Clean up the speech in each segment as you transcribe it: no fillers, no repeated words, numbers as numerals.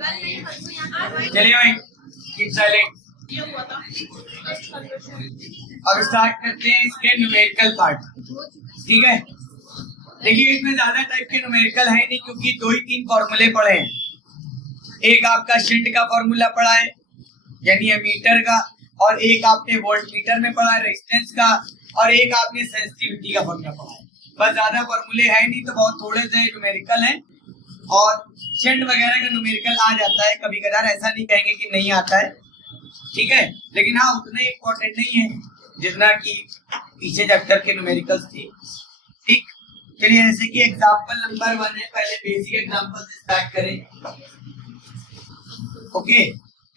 चलिए भाई, keep silent. अब स्टार्ट करते हैं इसके न्यूमेरिकल पार्ट। ठीक है, देखिए इसमें ज्यादा टाइप के न्यूमेरिकल है नहीं, क्योंकि 2 ही 3 फॉर्मूले पढ़े हैं। एक आपका शंट का फॉर्मूला पढ़ा है, यानी मीटर का, और एक आपने वोल्ट मीटर में पढ़ा है रेजिस्टेंस का, और एक आपने सेंसिटिविटी का फॉर्मूला पढ़ा है। बस ज्यादा फॉर्मूले है नहीं, तो बहुत थोड़े से न्यूमेरिकल हैं। और शंट वगैरह का न्यूमेरिकल आ जाता है कभी कदार, ऐसा नहीं कहेंगे कि नहीं आता है, ठीक है, लेकिन हाँ उतने इम्पोर्टेंट नहीं है जितना कि पीछे चैप्टर के न्यूमेरिकल्स थे। ठीक, चलिए जैसे कि एग्जांपल नंबर 1 है, पहले बेसिक एग्जांपल से स्टार्ट करें। ओके,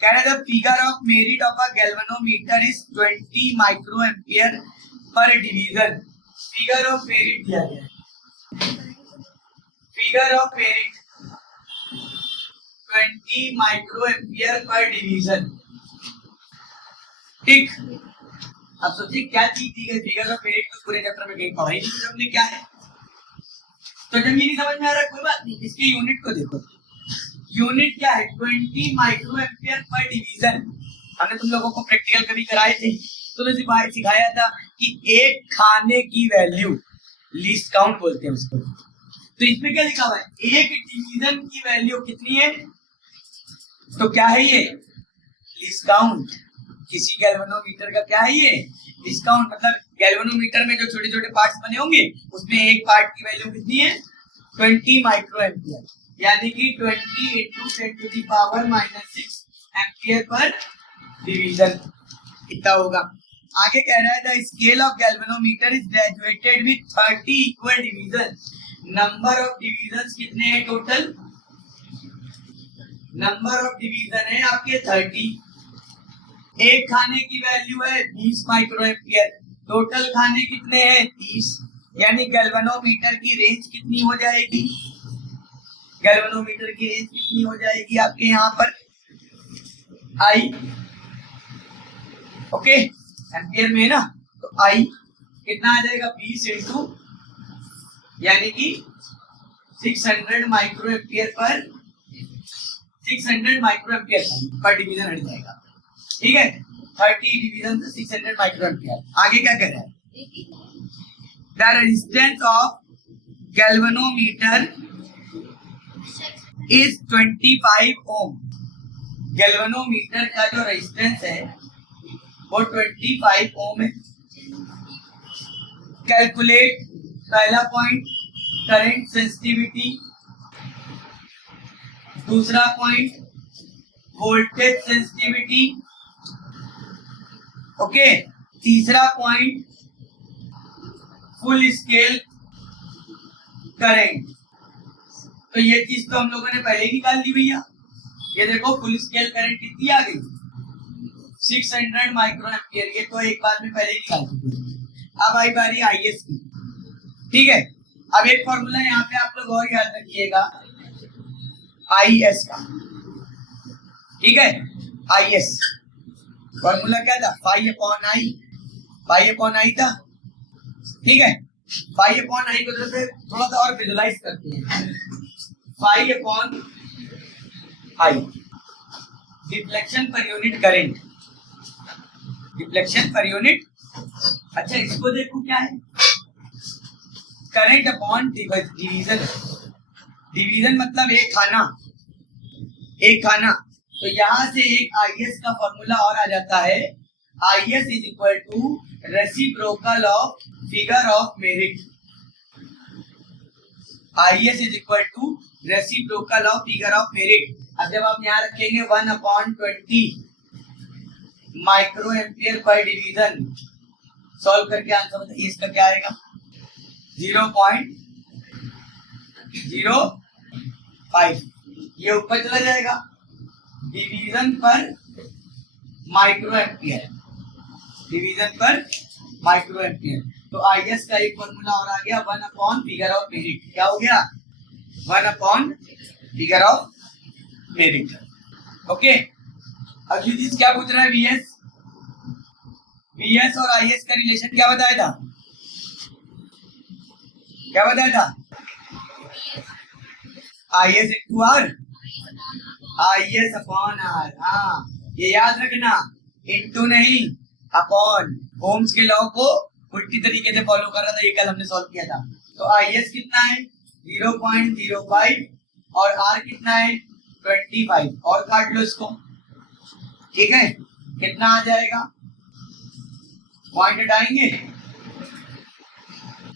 कह रहे थे figure of merit of a galvanometer is 20 micro ampere per division. Figure of merit दिया गया है, figure of merit 20 micro ampere per division. ठीक, अब सोचिए क्या चीज दी गई फिगर ऑफ मेरिट, तो पूरे चैप्टर में कहीं पढ़ाई नहीं हमने क्या है, तो जब ये नहीं समझ में आ रहा कोई बात नहीं, इसके यूनिट को देखो। यूनिट क्या है? 20 माइक्रो एम्पियर पर डिवीजन। हमने तुम लोगों को प्रैक्टिकल कभी कराए थे, तुम्हें सिखाया था कि एक खाने की वैल्यू, लीस्ट काउंट बोलते हैं उसको, तो इसमें क्या लिखा हुआ है? एक डिवीजन की वैल्यू कितनी है? तो क्या है ये? Least count. किसी गैल्वेनोमीटर का क्या है ये? Least count. मतलब गैल्वेनोमीटर में जो छोटे छोटे पार्ट्स बने होंगे, उसमें एक पार्ट की वैल्यू कितनी है? 20 माइक्रो एम्पियर, यानी कि 20 into 10 to the power -6 ampere per division, इतना होगा। आगे कह रहा है the scale of galvanometer is graduated with 30 equal division. Number of division कितने हैं टोटल? नंबर ऑफ डिवीजन है आपके 30। एक खाने की वैल्यू है 20 माइक्रो एम्पियर, टोटल खाने कितने हैं? 30, यानी गैल्वेनोमीटर की रेंज कितनी हो जाएगी? गैल्वेनोमीटर की रेंज कितनी हो जाएगी आपके यहाँ पर? आई, ओके, एम्पियर में ना, तो आई कितना आ जाएगा? 20 इंटू, यानी कि 600 माइक्रो एम्पियर पर 600 माइक्रो एम्पियर पर डिवीजन हट जाएगा। ठीक है, 30 डिवीजन से 600 माइक्रो एम्पियर। आगे क्या कह रहा है? The resistance of galvanometer is 25 ohm. Galvanometer का जो रेजिस्टेंस है वो 25 ओम है। कैलकुलेट, पहला पॉइंट करंट सेंसिटिविटी, दूसरा पॉइंट वोल्टेज सेंसिटिविटी, ओके, तीसरा पॉइंट फुल स्केल करंट। तो ये चीज तो हम लोगों ने पहले ही निकाल दी भैया। ये देखो फुल स्केल करंट कितनी आ गई? 600 माइक्रो एम्पियर। ये तो एक बार में पहले ही निकाल दी। अब आई बारी आईएस की। ठीक है, अब एक फॉर्मूला यहाँ पे आप लोग और याद रखिएगा, आईएस का। ठीक है, आईएस फॉर्मूला क्या था? Pi upon I, pi upon I था। ठीक है, पाई अपॉन आई को थोड़ा सा और विजुलाइज करते हैं। Pi upon I, deflection per unit current, deflection per unit. अच्छा, इसको देखो क्या है? Current upon division. डिवीजन मतलब एक खाना, एक खाना। तो यहां से एक आईएस का फॉर्मूला और आ जाता है, IS is equal to reciprocal of figure of merit. IS is equal to reciprocal of figure of merit. अब जब आप यहाँ रखेंगे 1/20 micro ampere per division, solve करके आंसर बताइए इसका क्या आएगा? 0.05। ये ऊपर चला जाएगा, डिवीजन पर माइक्रो एम्पियर, डिवीजन पर माइक्रो एम्पियर। तो आईएस का एक फॉर्मूला और आ गया, 1 अपॉन फिगर ऑफ मेरिट। क्या हो गया? 1 upon figure of merit. Okay, अगली चीज क्या पूछ रहा है? वीएस। वीएस और आईएस का रिलेशन क्या बताया था? क्या बताया था? आईएस इंटू आर, IS अपॉन R। हाँ ये याद रखना, इनटू नहीं अपॉन। ओम्स के लॉ को उल्टी तरीके से फॉलो कर रहा था, ये कल हमने सॉल्व किया था। तो IS कितना है 0.05 और R कितना है 25 और काट लो इसको, ठीक है। कितना आ जाएगा, पॉइंट हटाएंगे,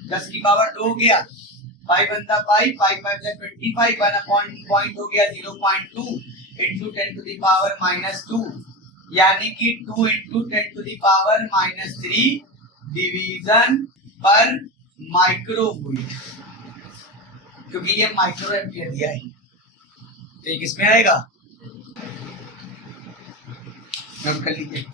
10 की पावर 2 हो गया, 5 बनता 5, 5 5 25 वन अपॉन पॉइंट हो गया 0.2 इंटू 10 टू द पावर -2, यानी कि 2 into 10 to the power -3 division per microvolt, क्योंकि ये माइक्रो एम्पियर दिया है। तो ये किसमें आएगा, नोट कर लीजिए।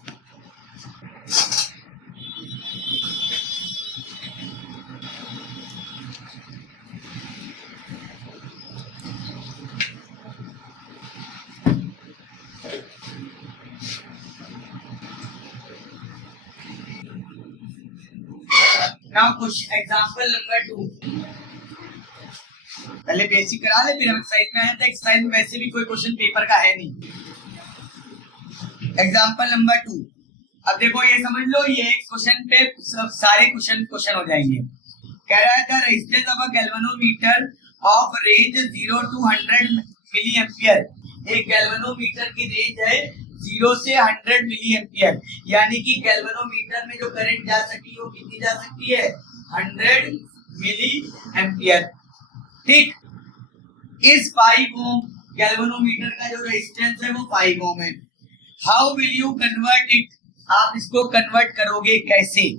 Now question example number 2, पहले बेसिक करा ले फिर हम एक्सरसाइज में आए थे। एक्सरसाइज में वैसे भी कोई क्वेश्चन पेपर का है नहीं। एग्जाम्पल नंबर 2, अब देखो ये समझ लो, ये एक क्वेश्चन पे सारे क्वेश्चन हो जाएंगे। कह रहा है the resistance of a galvanometer of range 0 to 100 milli ampere. एक गैल्वेनोमीटर की रेंज है 0 से 100 मिली एम्पियर, यानी कि गैल्वेनोमीटर में जो करंट जा सकती है वो कितनी जा सकती है 100 मिली एम्पियर, ठीक। इस 5 ओम गैल्वेनोमीटर का जो रेजिस्टेंस है वो 5 ओम है। How will you convert it, आप इसको कन्वर्ट करोगे कैसे।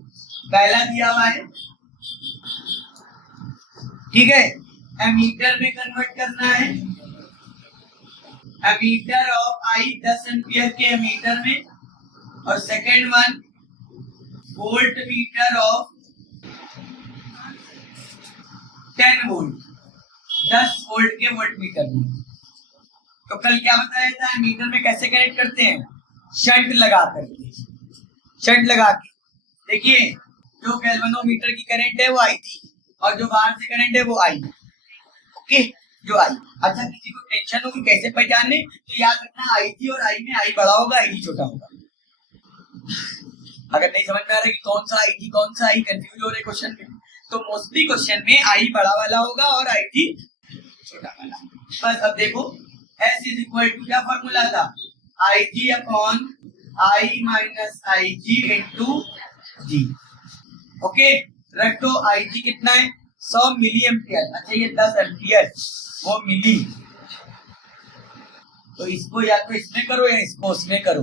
पहला दिया हुआ है, ठीक है, एमीटर में कन्वर्ट करना है, एमीटर ऑफ आई 10 एम्पियर के एमीटर में, और second one volt meter of 10 volt 10 volt के वोल्ट मीटर में। तो कल क्या बताया था, मीटर में कैसे कनेक्ट करते हैं, शंट लगा करके, शंट लगा के। देखिए जो गैल्वेनोमीटर की करंट है वो आई थी और जो बाहर से करंट है वो आई, ओके, जो आई। अच्छा किसी को टेंशन हो कि कैसे पहचाने, तो याद रखना आई थी और आई में आई बड़ा होगा आई छोटा होगा। अगर नहीं समझ में आ रहा कि कौन सा आई थी कौन सा आई, कंफ्यूज हो रहे क्वेश्चन में, तो मोस्टली क्वेश्चन में आई बड़ा वाला होगा और आई थी छोटा वाला। बस अब देखो S इज इक्वल टू क्या फॉर्मूला था, IG upon I minus IG into G, okay. रख दो IG कितना है 100 मिली एम्पियर, अच्छा ये 10 एम्पियर वो मिली, तो इसको या तो इसमें करो या इसको उसमें करो,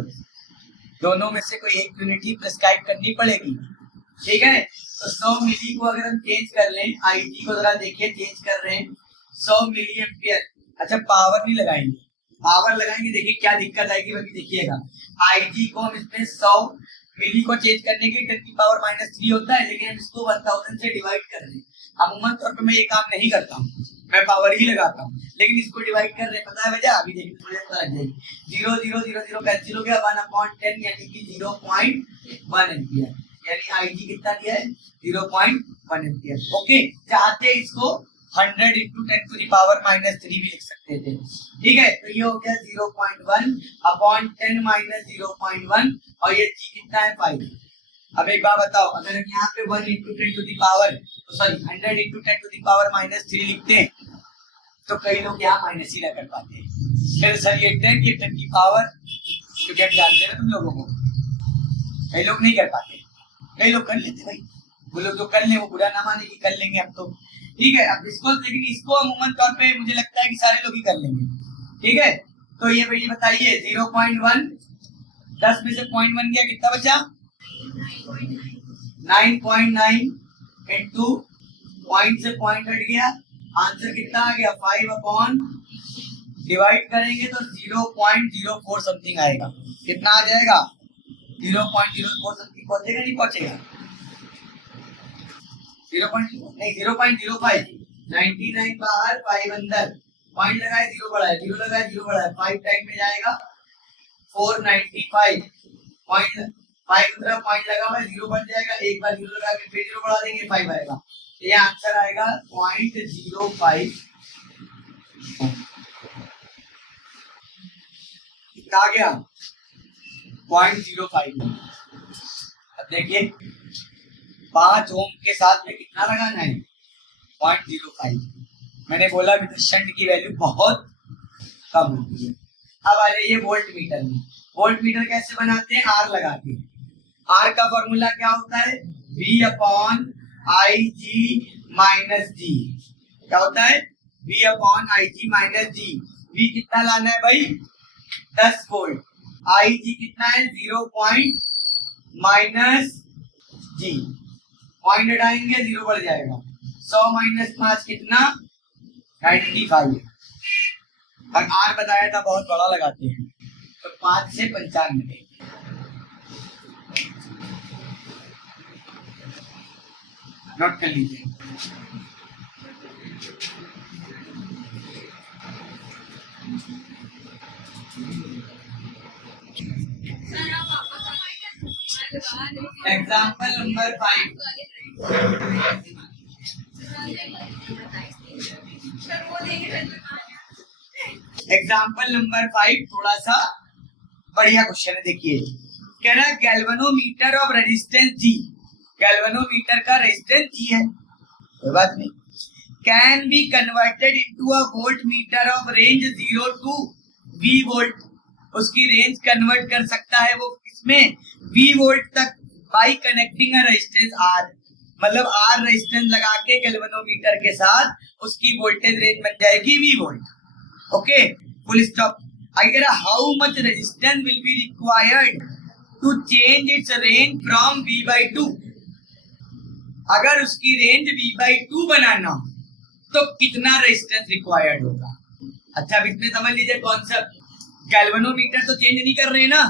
दोनों में से कोई एक यूनिट ही प्रिस्क्राइब करनी पड़ेगी, ठीक है। तो 100 मिली को अगर हम चेंज कर लें, IG को जरा देखिए चेंज कर रहे हैं 100 मिली एम्पियर। अच्छा पावर नहीं लगाएंगे, पावर लगाएंगे देखिए क्या दिक्कत आएगी, वही देखिएगा। IG को हम इसमें 100 मिली को चेंज करने की 10 की पावर -3 होता है, लेकिन हम इसको 1000 से डिवाइड कर रहे हैं। अमूमन तौर पे मैं ये काम नहीं करता हूँ, मैं पावर ही लगाता हूँ, लेकिन इसको डिवाइड कर रहे हैं, पता है वजह, अभी देखिए थोड़ी देर पता लग जाएगी। 0 0 0 0 कैंसिल हो गया, 1/10 यानी कि 0.1 एम्पियर, यानी IG कितना दिया है 0.1 एम्पियर, ओके। चाहते इसको 100 into 10 to the power -3 भी लिख सकते थे, ठीक है। तो ये हो गया 0.1 अपॉन 10 माइनस 0.1 और ये G कितना है 5। अब एक बात बताओ, अगर हम यहाँ पे 1 into 10 to the power, sorry 100 into 10 to the power -3 लिखते हैं, तो कई लोग यहाँ माइनस ही ना कर पाते हैं। फिर सर ये 10 की पावर, क्योंकि आप जानते हैं तुम लोगों को, कई लोग नहीं कर पाते, कई लोग कर लेते भाई, वो लोग जो कर ले वो बुरा ना माने कि कर लेंगे हम तो, ठीक है। अब इसको, लेकिन इसको अमूमन तौर पे मुझे लगता है कि सारे लोग ही कर लेंगे, ठीक है। तो ये भाई बताइए 0.1 10 में से 0.1 गया, कितना बचा 9.9 इंटू पॉइंट से पॉइंट हट गया, आंसर कितना आ गया 5 अपॉन, डिवाइड करेंगे तो 0.04 समथिंग आएगा। कितना आ जाएगा 0.04 समथिंग, पहुंचेगा नहीं पहुंचेगा 0.05, 99 बाहर 5 अंदर, पॉइंट लगाए 0 बढ़ाए, 0 लगाए 0 बढ़ाए, 5 टाइम में जाएगा 495, पॉइंट 5 अंदर पॉइंट लगा हुआ है 0 बन जाएगा, एक बार 0 लगा के फिर 0 बढ़ा देंगे 5 आएगा, ये आंसर आएगा 0.05। आ गया 0.05। अब देखिए 5 ओम के साथ में कितना लगाना है 0.05। मैंने बोला शंट की वैल्यू बहुत कम होती है। अब आ जाइए वोल्ट मीटर में। वोल्ट मीटर कैसे बनाते हैं, आर लगाते हैं। आर का फॉर्मूला क्या होता है, V upon I G minus G. क्या होता है, V upon I G minus G. V कितना लाना है भाई 10 वोल्ट, आई जी कितना है 0 माइनस जी, पॉइंट हटाएंगे 0 बढ़ जाएगा। 100 माइनस 5 कितना 95। और आर बताया था बहुत बड़ा लगाते हैं, तो 5 से 95। नोट कर लीजिए। Example number 5। एग्जाम्पल नंबर 5 थोड़ा सा बढ़िया क्वेश्चन है। देखिए कह रहा है galvanometer of resistance G. Galvanometer का रेजिस्टेंस जी है, कोई बात नहीं। Can be converted into a volt meter of range 0 to V volt. उसकी रेंज कन्वर्ट कर सकता है वो किसमें, V वोल्ट तक, by connecting a resistance R। मतलब R रेजिस्टेंस लगा के गैल्वेनोमीटर के साथ उसकी वोल्टेज रेंज बन जाएगी V volt. Okay, full stop. अगर how much resistance will be required to change its range from V/2। अगर उसकी रेंज V/2 बनाना हो तो कितना रेजिस्टेंस रिक्वायर्ड होगा। अच्छा अब इसमें समझ लीजिए कॉन्सेप्ट। गैल्वेनोमीटर तो चेंज नहीं कर रहे ना,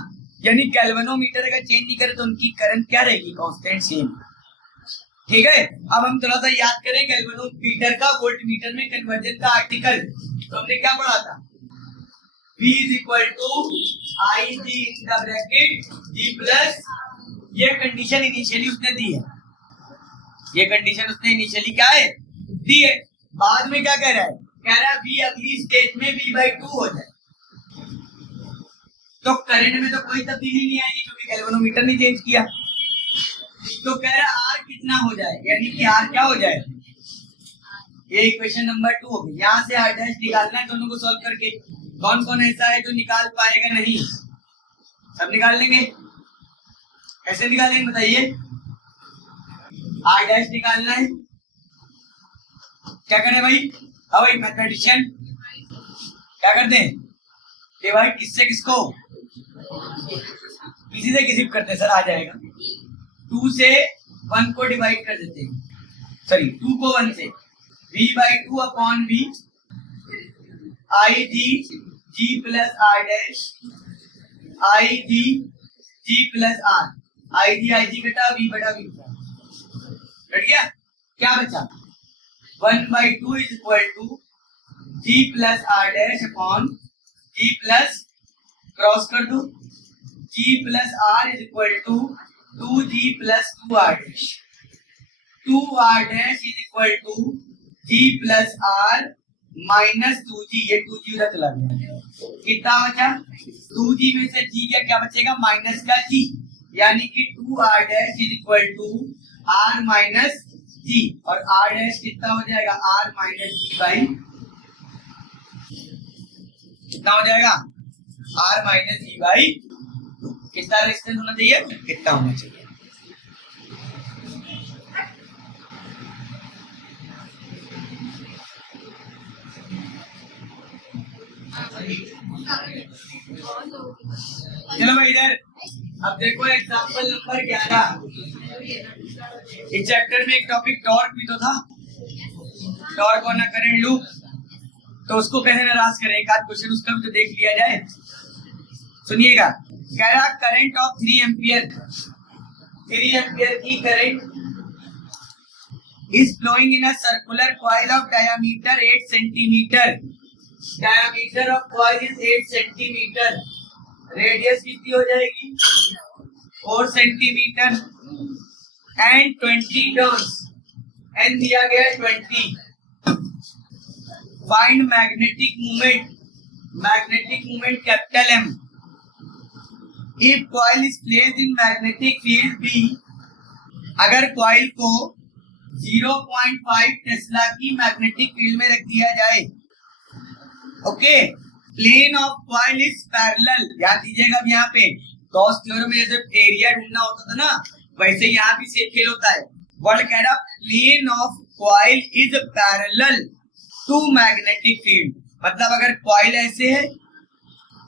यानी गैल्वेनोमीटर अगर चेंज नहीं करे तो उनकी करंट क्या रहेगी, कांस्टेंट सेम। ठीक है, अब हम थोड़ा सा याद करें गैल्वेनोमीटर का वोल्ट मीटर में कन्वर्जन का आर्टिकल। तो हमने क्या पढ़ा था, V is equal to I G in the bracket G plus. ये कंडीशन इनिशियली उसने दी है, ये कंडीशन उसने इनिशियली क्या है दी है। बाद में क्या कह रहा है, कह रहा है V अगली स्टेज में V/2 हो जाए। तो करंट में तो कोई तब्दीली नहीं आएगी क्योंकि गैल्वेनोमीटर ने चेंज किया। तो कह रहा है R कितना हो जाए, यानी कि R क्या हो जाए। ये इक्वेशन नंबर 2 हो गई। यहाँ से R डैश निकालना है दोनों को सॉल्व करके। कौन कौन ऐसा है जो निकाल पाएगा नहीं, सब निकाल लेंगे। कैसे निकालेंगे बताइए, R डैश निकालना है, क्या करें भाई। अब भाई मैथमेटिशियन क्या करते हैं कि भाई किससे किसको, किसी से किसी को करते हैं सर, आ जाएगा। 2 से 1 को डिवाइड कर देते हैं, सॉरी 2 को 1 से, V/2 upon V I G plus R dash I G plus R। I G बेटा V/V कट गया, क्या बचा 1/2 is equal to G plus R dash upon G plus, cross कर दो, G plus R is equal to 2G plus 2R dash. 2R dash is equal to G plus R minus 2G। ये 2G उधर चला गया, कितना बचा 2G में से G क्या बचेगा माइनस का G, यानी कि 2R dash is equal to R minus G। और R डैश कितना हो जाएगा R माइनस G बाई, कितना हो जाएगा R माइनस G बाई, कितना रेजिस्टेंस होना चाहिए, कितना होना चाहिए। चलो भाई इधर, अब देखो एग्जांपल नंबर 11। इस चैप्टर में एक टॉपिक टॉर्क भी तो था, टॉर्क और ना करंट लूप, तो उसको कैसे नाराज करें, एक आध क्वेश्चन उसका भी तो देख लिया जाए। सुनिएगा, कह रहा करंट ऑफ 3 एम्पियर, 3 एम्पियर की current is flowing in a circular coil of diameter 8 centimetre. Diameter of coil is 8 centimetre, radius कितनी हो जाएगी 4 सेंटीमीटर एंड 20 टर्न्स, एन दिया गया 20। Find magnetic movement, magnetic movement capital M if coil is placed in magnetic field B, अगर coil को 0.5 Tesla की magnetic field में रख दिया जाए, okay, plane of coil is parallel, ध्यान दीजिएगा अब यहाँ पे गॉस थ्योरम में जैसे एरिया ढूंढना होता था ना, वैसे यहाँ भी सेम खेल होता है। वर्ड कह रहा plane of coil is parallel to magnetic field, मतलब अगर कॉइल ऐसे है,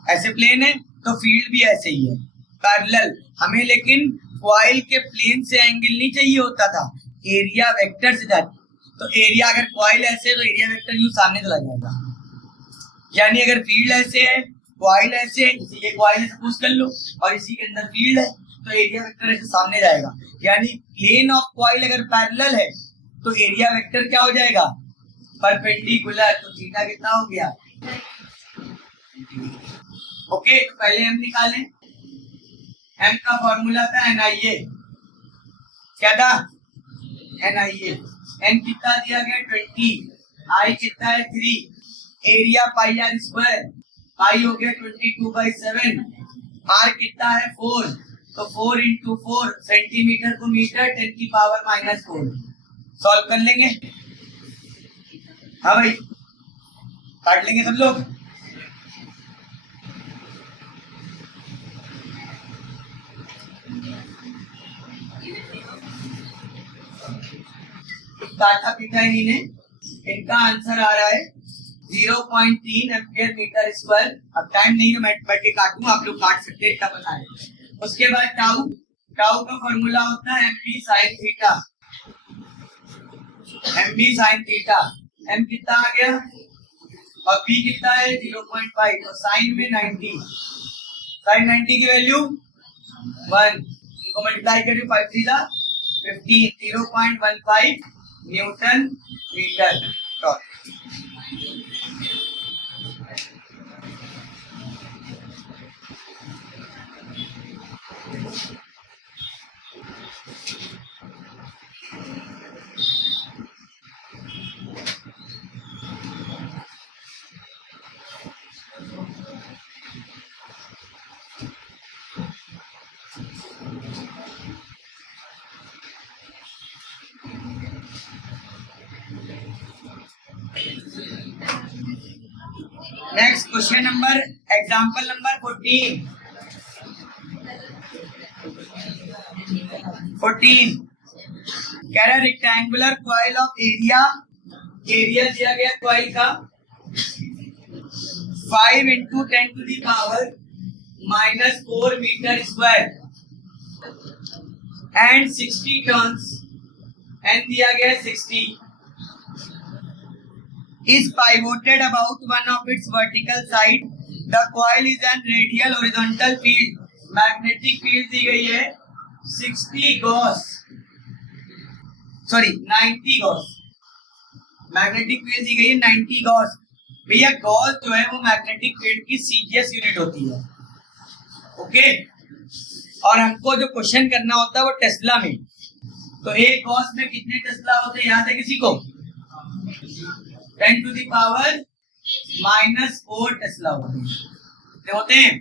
ऐसे प्लेन है, तो फील्ड भी ऐसे ही है, पैरेलल। हमें लेकिन कॉइल के प्लेन से एंगल नहीं चाहिए होता था, एरिया वेक्टर से जाती। तो एरिया अगर कॉइल ऐसे है तो एरिया वेक्टर यूं सामने चला जाएगा, यानी अगर फील्ड ऐसे है, कॉइल ऐसे है, ये कॉइल सपोज कर लो और इसी के अंदर फील्ड है, तो एरिया वेक्टर ऐसे सामने जाएगा। यानी प्लेन ऑफ कॉइल अगर पैरेलल है तो एरिया वेक्टर क्या हो जाएगा, परपेंडिकुलर। तो थीटा कितना हो गया, ओके। तो पहले हम निकालें, एम का फॉर्मूला था NIA, क्या था NIA। एन कितना दिया गया 20, आई कितना है 3, एरिया पाई आर स्क्वायर, पाई हो गया 22/7, आर कितना है 4, तो 4 × 4 सेंटीमीटर को मीटर 10⁻⁻⁴। सॉल्व कर लेंगे, हाँ भाई काट लेंगे सब लोग। काटा पीटा इन्हीं ने, इनका आंसर आ रहा है 0.3 एम्पियर मीटर स्क्वायर। अब टाइम नहीं है, मैं बैठ के काटूंगा, आप लोग काट सकते हैं, क्या पता है। उसके बाद टाउ, टाउ का फॉर्मूला होता है mv sin theta, mv sin theta. m कितना आ गया और b कितना है 0.5, और साइन में 90, साइन 90 की वैल्यू 1, इनको मल्टीप्लाई करें 5 3 जा 15, 0.15 newton metre torque. Next question number, example number 14 कह रहा rectangular coil of area, area दिया गया कॉइल का 5 × 10⁻⁻⁴ metre square and 60 turns, N दिया गया 60, is pivoted about one of its vertical side. The coil is an radial horizontal field. Magnetic field दी गई है 60 gauss, sorry 90 gauss. Magnetic field दी गई है 90 गॉस। भैया गॉस जो है वो मैग्नेटिक फील्ड की सीजीएस यूनिट होती है, ओके। और हमको जो क्वेश्चन करना होता है वो टेस्ला में। तो एक गॉस में कितने टेस्ला होते हैं याद है किसी को? 10⁻⁻⁴ टेस्ला होते हैं,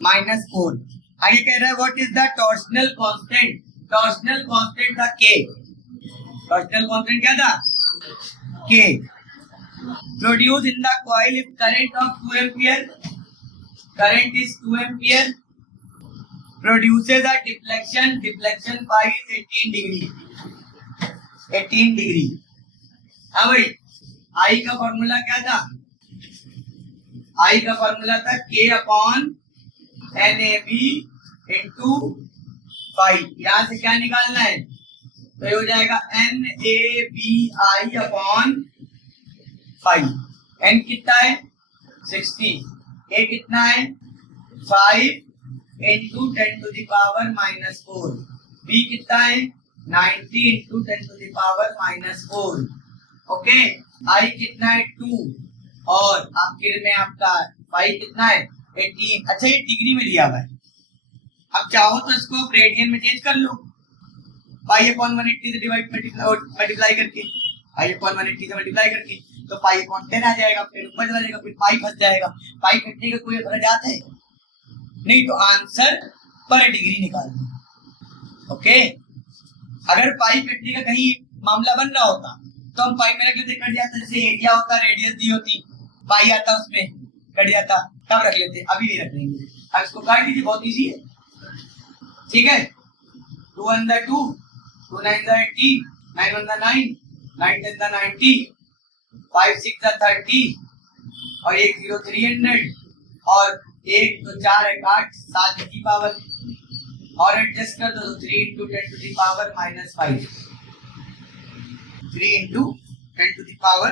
-4। आगे कह रहा है what is the torsional constant, torsional constant था K, टॉर्शनल कांस्टेंट क्या था K। Produce in the coil if current of 2 ampere, current is 2 ampere, produces a deflection, deflection pi is 18 degree, 18 degree. हाँ भाई, आई का फॉर्मूला क्या था? आई का formula था K/NAB × 5। यहां से क्या निकालना है? तो ये हो जाएगा NABI/5। N कितना है 60, A कितना है 5 × 10⁻⁻⁴, B कितना है 90 × 10⁻⁻⁴, ओके। आई कितना है 2 और आखिर में आपका पाई कितना है 18। अच्छा ये डिग्री में दिया हुआ है, अब चाहो तो इसको रेडियन में चेंज कर लो, पाई/180 से मल्टीप्लाई करके, पाई/180 से मल्टीप्लाई करके, तो पाई/10 आ जाएगा, फिर ऊपर चला जाएगा, फिर पाई फंस जाएगा। पाई कटने का कोई वजह है नहीं, तो आंसर पर डिग्री निकालना। ओके, अगर पाई कटने का कहीं मामला बन रहा होता तो हम पाई में रख लेते, कट जाता। जैसे एरिया होता, रेडियस दी होती, पाई आता उसमें कट जाता, तब रख लेते, अभी नहीं रख लेंगे। अब इसको काट दीजिए, बहुत इजी है। ठीक है, 2 1 2, 2 9 18, 9 1 9, 9 10 90, 5 6 30 और 1 0 300 और 1 तो 4 है 8, 7 की पावर और एडजस्ट कर दो तो 3 into 10 to the power -5, 3 into 10 to the power।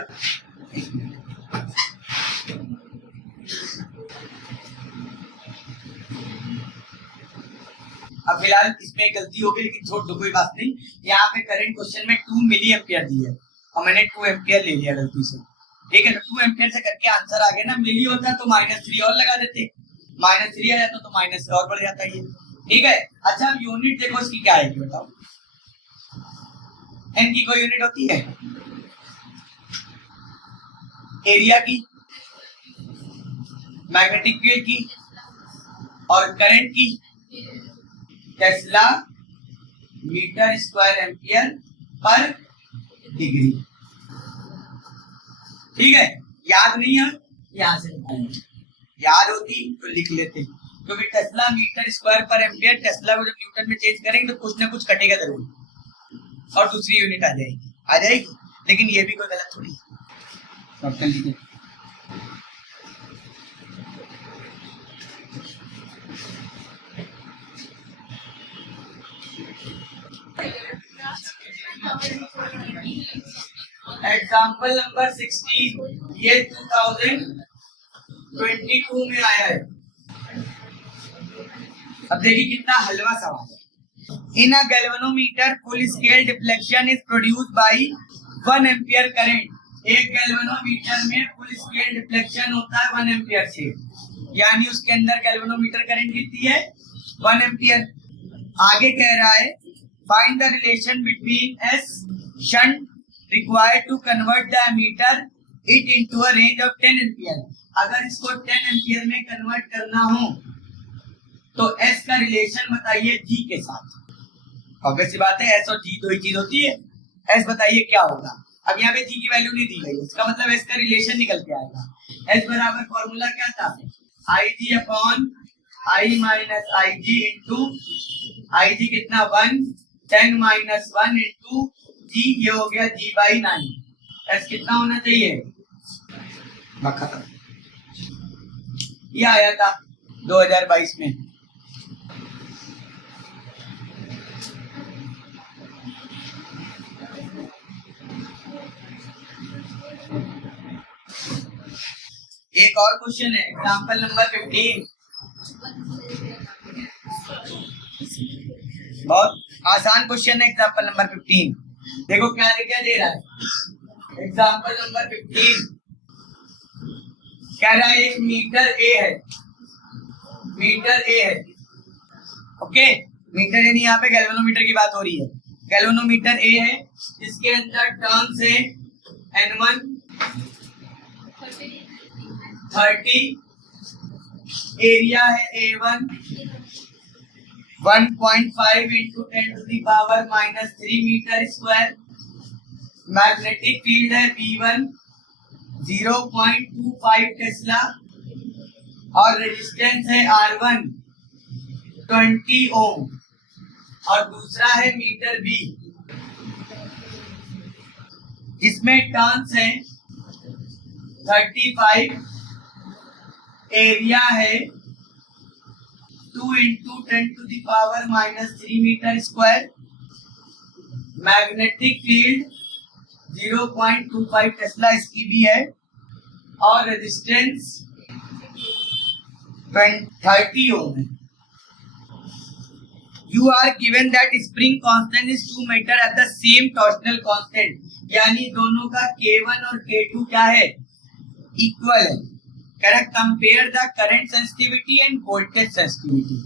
अब फिलहाल इसमें गलती हो गई, लेकिन छोड़ दो, कोई बात नहीं। यहाँ पे करंट क्वेश्चन में 2 मिली एम्पियर दी है और मैंने 2 एम्पियर ले लिया गलती से। ठीक है, तो 2 एम्पियर से करके आंसर आ गया ना। मिली होता तो -3 और लगा देते, -3 आ जाता तो माइनस से और बढ़ जाता ये। ठीक है, अच्छा अब यूनिट देखो इसकी क्या आएगी, बताओ। एन की कोई यूनिट होती है? एरिया की, मैग्नेटिक फील्ड की और करंट की। Tesla metre square ampere per degree. ठीक है, याद नहीं है, यहां से निकालेंगे। याद होती तो लिख लेते, क्योंकि टेस्ला मीटर स्क्वायर पर एम्पियर, टेस्ला को जब न्यूटन में चेंज करेंगे तो कुछ ना कुछ कटेगा जरूर और दूसरी यूनिट आ जाएगी। लेकिन ये भी कोई गलत थोड़ी है। एग्जाम्पल नंबर 16, ये 2022 में आया है। अब देखिए कितना हलवा सवाल है। In a galvanometer full scale deflection is produced by 1 ampere current. एक गैल्वेनोमीटर में फुल स्केल डिफ्लेक्शन होता है 1 एम्पियर से, यानी उसके अंदर गैल्वेनोमीटर करंट कितनी है? 1 एम्पियर। आगे कह रहा है find the relation between S shunt required to convert the ammeter it into a range of 10 ampere. अगर इसको 10 एम्पियर में कन्वर्ट करना हो तो एस का रिलेशन बताइए जी के साथ। ऑब्वियस सी बात है, एस और जी दो ही चीज होती है। एस बताइए क्या होगा। अब यहाँ पे जी की वैल्यू नहीं दी गई, इसका मतलब एस का रिलेशन निकल के आएगा। एस बराबर फॉर्मूला क्या था? I G upon I minus I G into I G कितना 1, 10 माइनस 1 इंटू जी, ये हो गया जी बाई 9। एस कितना होना चाहिए? खत्म। ये आया था 2022 में। एक और क्वेश्चन है, एग्जांपल नंबर 15। बहुत आसान क्वेश्चन है, एग्जांपल नंबर 15। देखो क्या दे रहा है। एग्जांपल नंबर 15 कह रहा है एक मीटर ए है, मीटर ए है। ओके, मीटर यानी यहाँ पे गैल्वेनोमीटर की बात हो रही है। गैल्वेनोमीटर ए है, इसके अंदर टर्न्स है N1 30, एरिया है A1 1.5 into 10 to the power -3 metre square. Magnetic field है B1 0.25 टेस्ला और रेजिस्टेंस है R1 20 ओम और दूसरा है मीटर B, इसमें टर्न्स है 35, एरिया है 2 into 10 to the power -3 metre square. Magnetic field 0.25 tesla इसकी भी है और रेजिस्टेंस 30 ओम है। You are given that spring constant is 2 metre at the same torsional constant, यानी दोनों का K1 और K2 क्या है? इक्वल है। Correct, compare the current sensitivity end voltage sensitivity.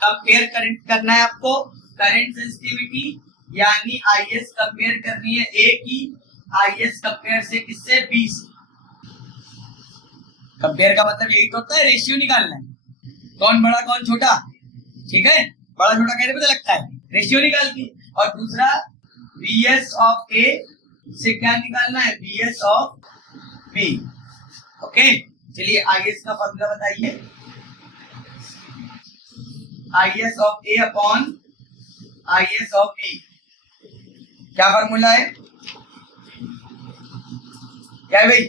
Compare current करना है आपको, करंट सेंसिटिविटी यानी IS कंपेयर करनी है A की, IS कंपेयर से किससे? B से। कंपेयर का मतलब यही तो होता है, रेशियो निकालना है, कौन बड़ा कौन छोटा। ठीक है, बड़ा छोटा कैसे पता लगता है, रेशियो निकाल के। और दूसरा VS ऑफ A से क्या निकालना है, VS ऑफ B। ओके, चलिए IS का फॉर्मूला बताइए। IS of A upon IS of B, क्या फॉर्मूला है, क्या है भाई,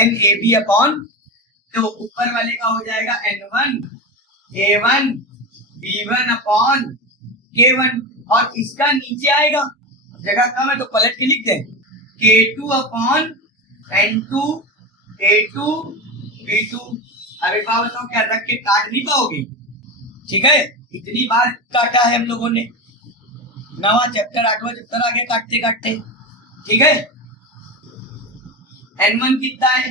NAB अपॉन, तो ऊपर वाले का हो जाएगा N1 A1 B1 upon K1, और इसका नीचे आएगा, जगह कम है तो पलट के लिख दें, K2 upon N2 A2 B2। अब एक बात बताओ, क्या रख के काट नहीं पाओगे, ठीक है, इतनी बार काटा है हम लोगों ने, नवा चैप्टर 8वां चैप्टर आ गया काटते काटते, ठीक है। N1 कितना है,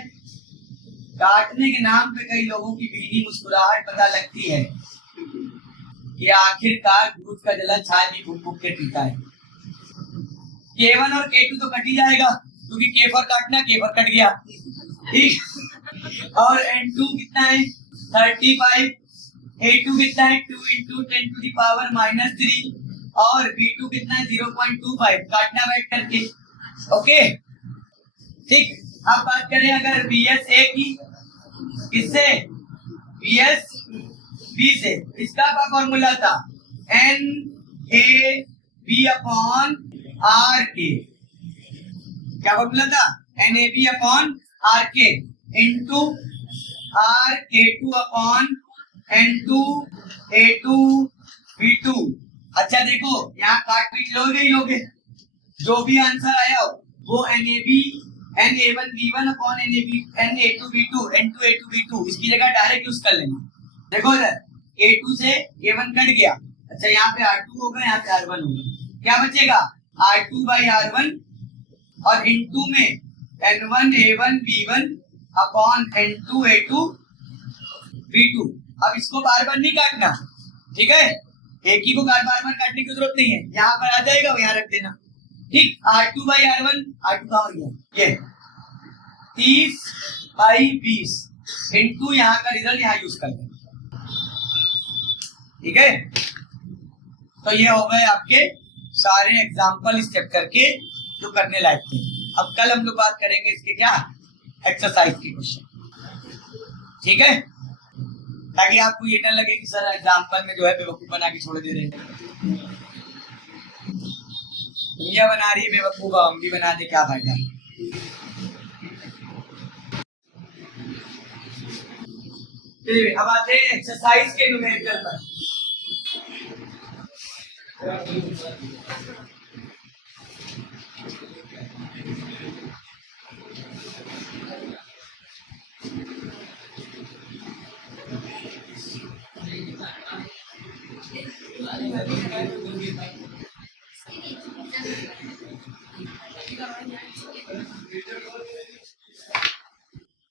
काटने के नाम पे कई लोगों की भीनी मुस्कुराहट पता लगती है कि आखिरकार दूध का जला चाय भी फूक फूक के पीता है। K1 और K2 तो कट ही जाएगा, क्योंकि K पर काटना, K पर कट गया, ठीक। और N2 कितना है 35, A2 कितना है 2 × 10⁻³ और B2 कितना है 0.25, काटना बैठ करके, ओके, ठीक। अब बात करें अगर VS A की, किससे, VS B से, इसका क्या फॉर्मूला था, NAB अपॉन RK, क्या फॉर्मूला था, NAB upon RK into RK2 upon N2 A2 B2। अच्छा देखो, यहाँ काट पीट लोगे ही लोगे, जो भी आंसर आया हो वो NA1 B1 upon NA2 B2 N2 A2 B2 इसकी जगह डायरेक्ट यूज कर लेना। देखो इधर A2 से A1 कट गया, अच्छा यहाँ पे R2 होगा, यहाँ पे R1 होगा, क्या बचेगा R2/R1 और N2 में N1 A1 B1 upon N2 A2 B2। अब इसको बार बार नहीं काटना, ठीक है, एक ही को बार बार काटने की जरूरत नहीं है, यहाँ पर आ जाएगा, यहाँ रख देना, ठीक। R2/R1, R2 कहाँ हो गया, ये 30/20 इंटू यहाँ का रिजल्ट यहाँ यूज कर दें, ठीक है। तो ये हो गए आपके सारे एग्जाम्पल इस चैप्टर के जो करने लायक थे। अब कल हम लोग बात करेंगे इसके क्या, एक्सरसाइज के क्वेश्चन, ठीक है, ताकि आपको ये न लगे कि सर एग्जाम्पल में जो है बेवकूफ बना के छोड़ दे रहे हैं, दुनिया बना रही है बेवकूफ, हम भी बना दे, क्या फायदा। अब आते हैं एक्सरसाइज के न्यूमेरिकल पर।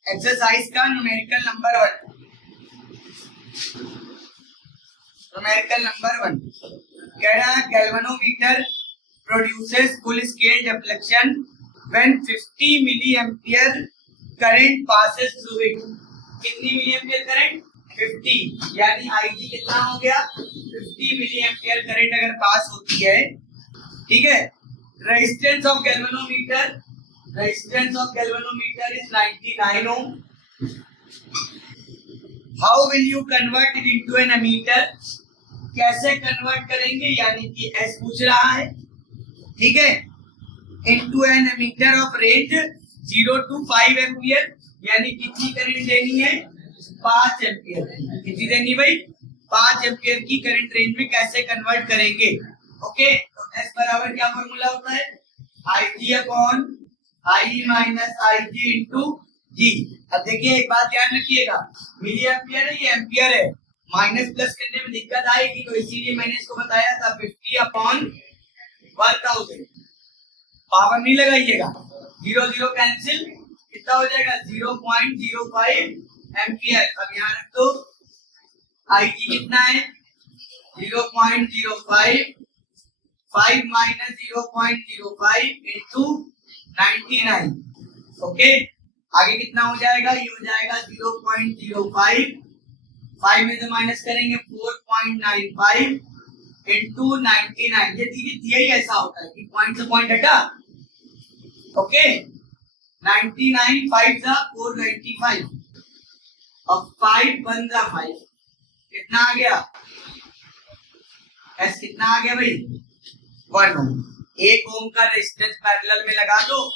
एक्सरसाइज का न्यूमेरिकल नंबर 1, न्यूमेरिकल नंबर 1 कह रहा है galvanometer produces full scale deflection when 50 milliampere current passes through it. कितनी मिलीएम्पियर करंट, 50, यानी Ig कितना हो गया 50 मिलीएम्पियर करंट अगर पास होती है, ठीक है। Resistance of galvanometer is 99 ohm. How will you convert it into an ammeter? कैसे कन्वर्ट करेंगे, यानी कि S पूछ रहा है, ठीक है, into an ammeter of range 0 to 5 ampere, यानी कितनी करंट देनी है, 5 एम्पियर, कितनी देनी भाई, 5 एम्पियर की करंट रेंज में कैसे कन्वर्ट करेंगे, ओके। तो S बराबर क्या फॉर्मूला होता है, Ig upon I minus Ig into G। अब देखिए एक बात ध्यान रखिएगा, मिली एम्पियर है, ये एम्पियर है, माइनस प्लस करने में दिक्कत आएगी, तो इसीलिए मैंने इसको बताया था 50 अपॉन 1000। पावर नहीं लगाइएगा, 0 0 कैंसिल, कितना हो जाएगा 0.05 एम्पियर। अब यहाँ रख दो, Ig कितना है 0.05, 5 माइनस 0.05 इंटू 99, ओके। आगे कितना हो जाएगा, ये हो जाएगा 0.05 5 में से माइनस करेंगे 4.95 इंटू 99। ये दिया ही ऐसा होता है कि पॉइंट से पॉइंट हटा। ओके 99 5 जा 495 और 5 1 जा 5 कितना आ गया? एस कितना आ गया भाई? 1 ओम। 1 ओम का रेजिस्टेंस पैरेलल में लगा दो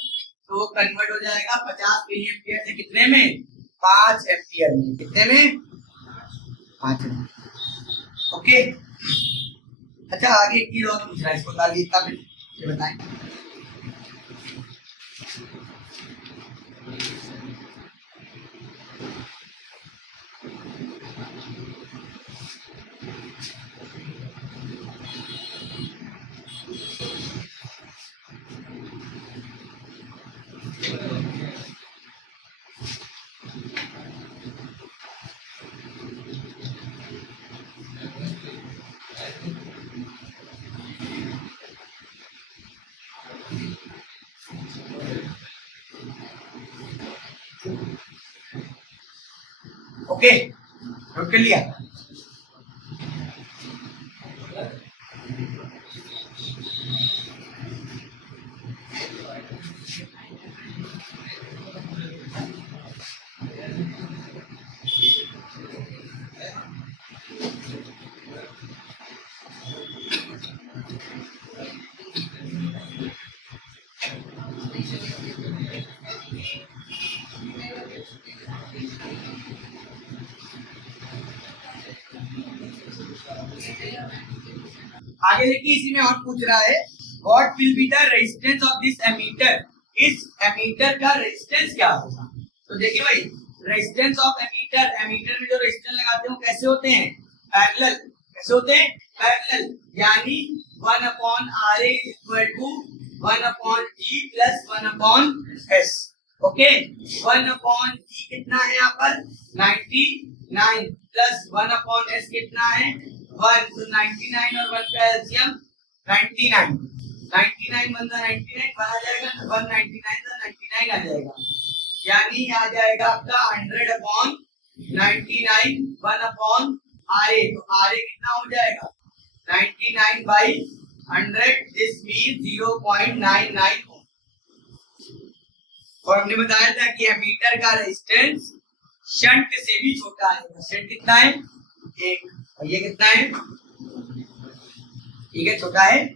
तो वो कन्वर्ट हो जाएगा 50 मिली एम्पियर से कितने में? 5 एम्पियर में। कितने में? 5 में। ओके अच्छा आगे एक चीज और पूछ रहा है, इसको आगे तब ये बताएं। ओके नोट कर लिया? आगे देखिए इसी में और पूछ रहा है what will be the resistance of this ammeter. इस एमीटर का रेजिस्टेंस क्या होगा? तो देखिए भाई रेजिस्टेंस ऑफ एमीटर, एमीटर में जो रेजिस्टेंस लगाते हैं वो कैसे होते हैं? पैरेलल। कैसे होते हैं? पैरेलल। यानी 1/RA = 1/G plus 1/S। Okay 1/G कितना है यहाँ पर? 99 प्लस 1/S कितना है? 1। तो 99 और 1 का एलसीएम 99। 99 1 का 99 1 आ जाएगा, तो 199 का 99 आ जाएगा। यानी आ जाएगा आपका 100/99 1/RA। तो RA कितना हो जाएगा? 99/100। दिस मींस 0.99 ओम। और हमने बताया था कि एमीटर का रेजिस्टेंस शंट से भी छोटा है। शंट कितना है? 1। और ये कितना है? ठीक है छोटा है।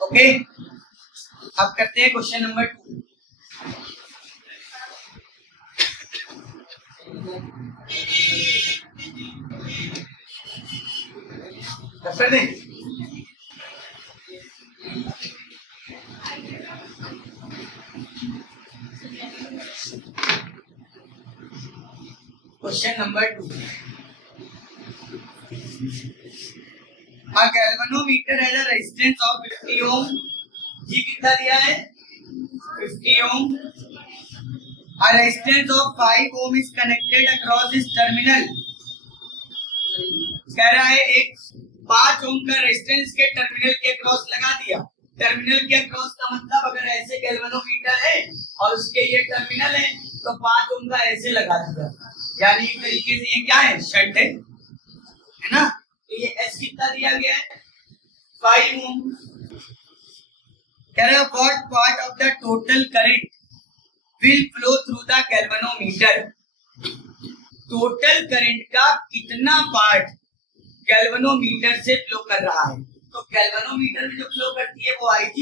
ओके अब करते हैं क्वेश्चन नंबर 2। कर दें। Question number 2। A galvanometer has a resistance of 50 ohm। जी कितना दिया है? 50 ohm। A resistance of 5 ohm is connected across this terminal। कह रहा है एक 5 ओम का रेजिस्टेंस के टर्मिनल के अक्रॉस लगा दिया। टर्मिनल के अक्रॉस का मतलब अगर ऐसे गैल्वेनोमीटर है और उसके ये टर्मिनल है तो 5 ओम का ऐसे लगा दिया। यानी एक तरीके से ये क्या है? शंट है ना? तो ये एस कितना दिया गया है 5 ओम। कह रहा है what part of the total current will flow through the galvanometer. Total current का कितना पार्ट गैल्वेनोमीटर से फ्लो कर रहा है। तो गैल्वेनोमीटर में जो फ्लो करती है वो IG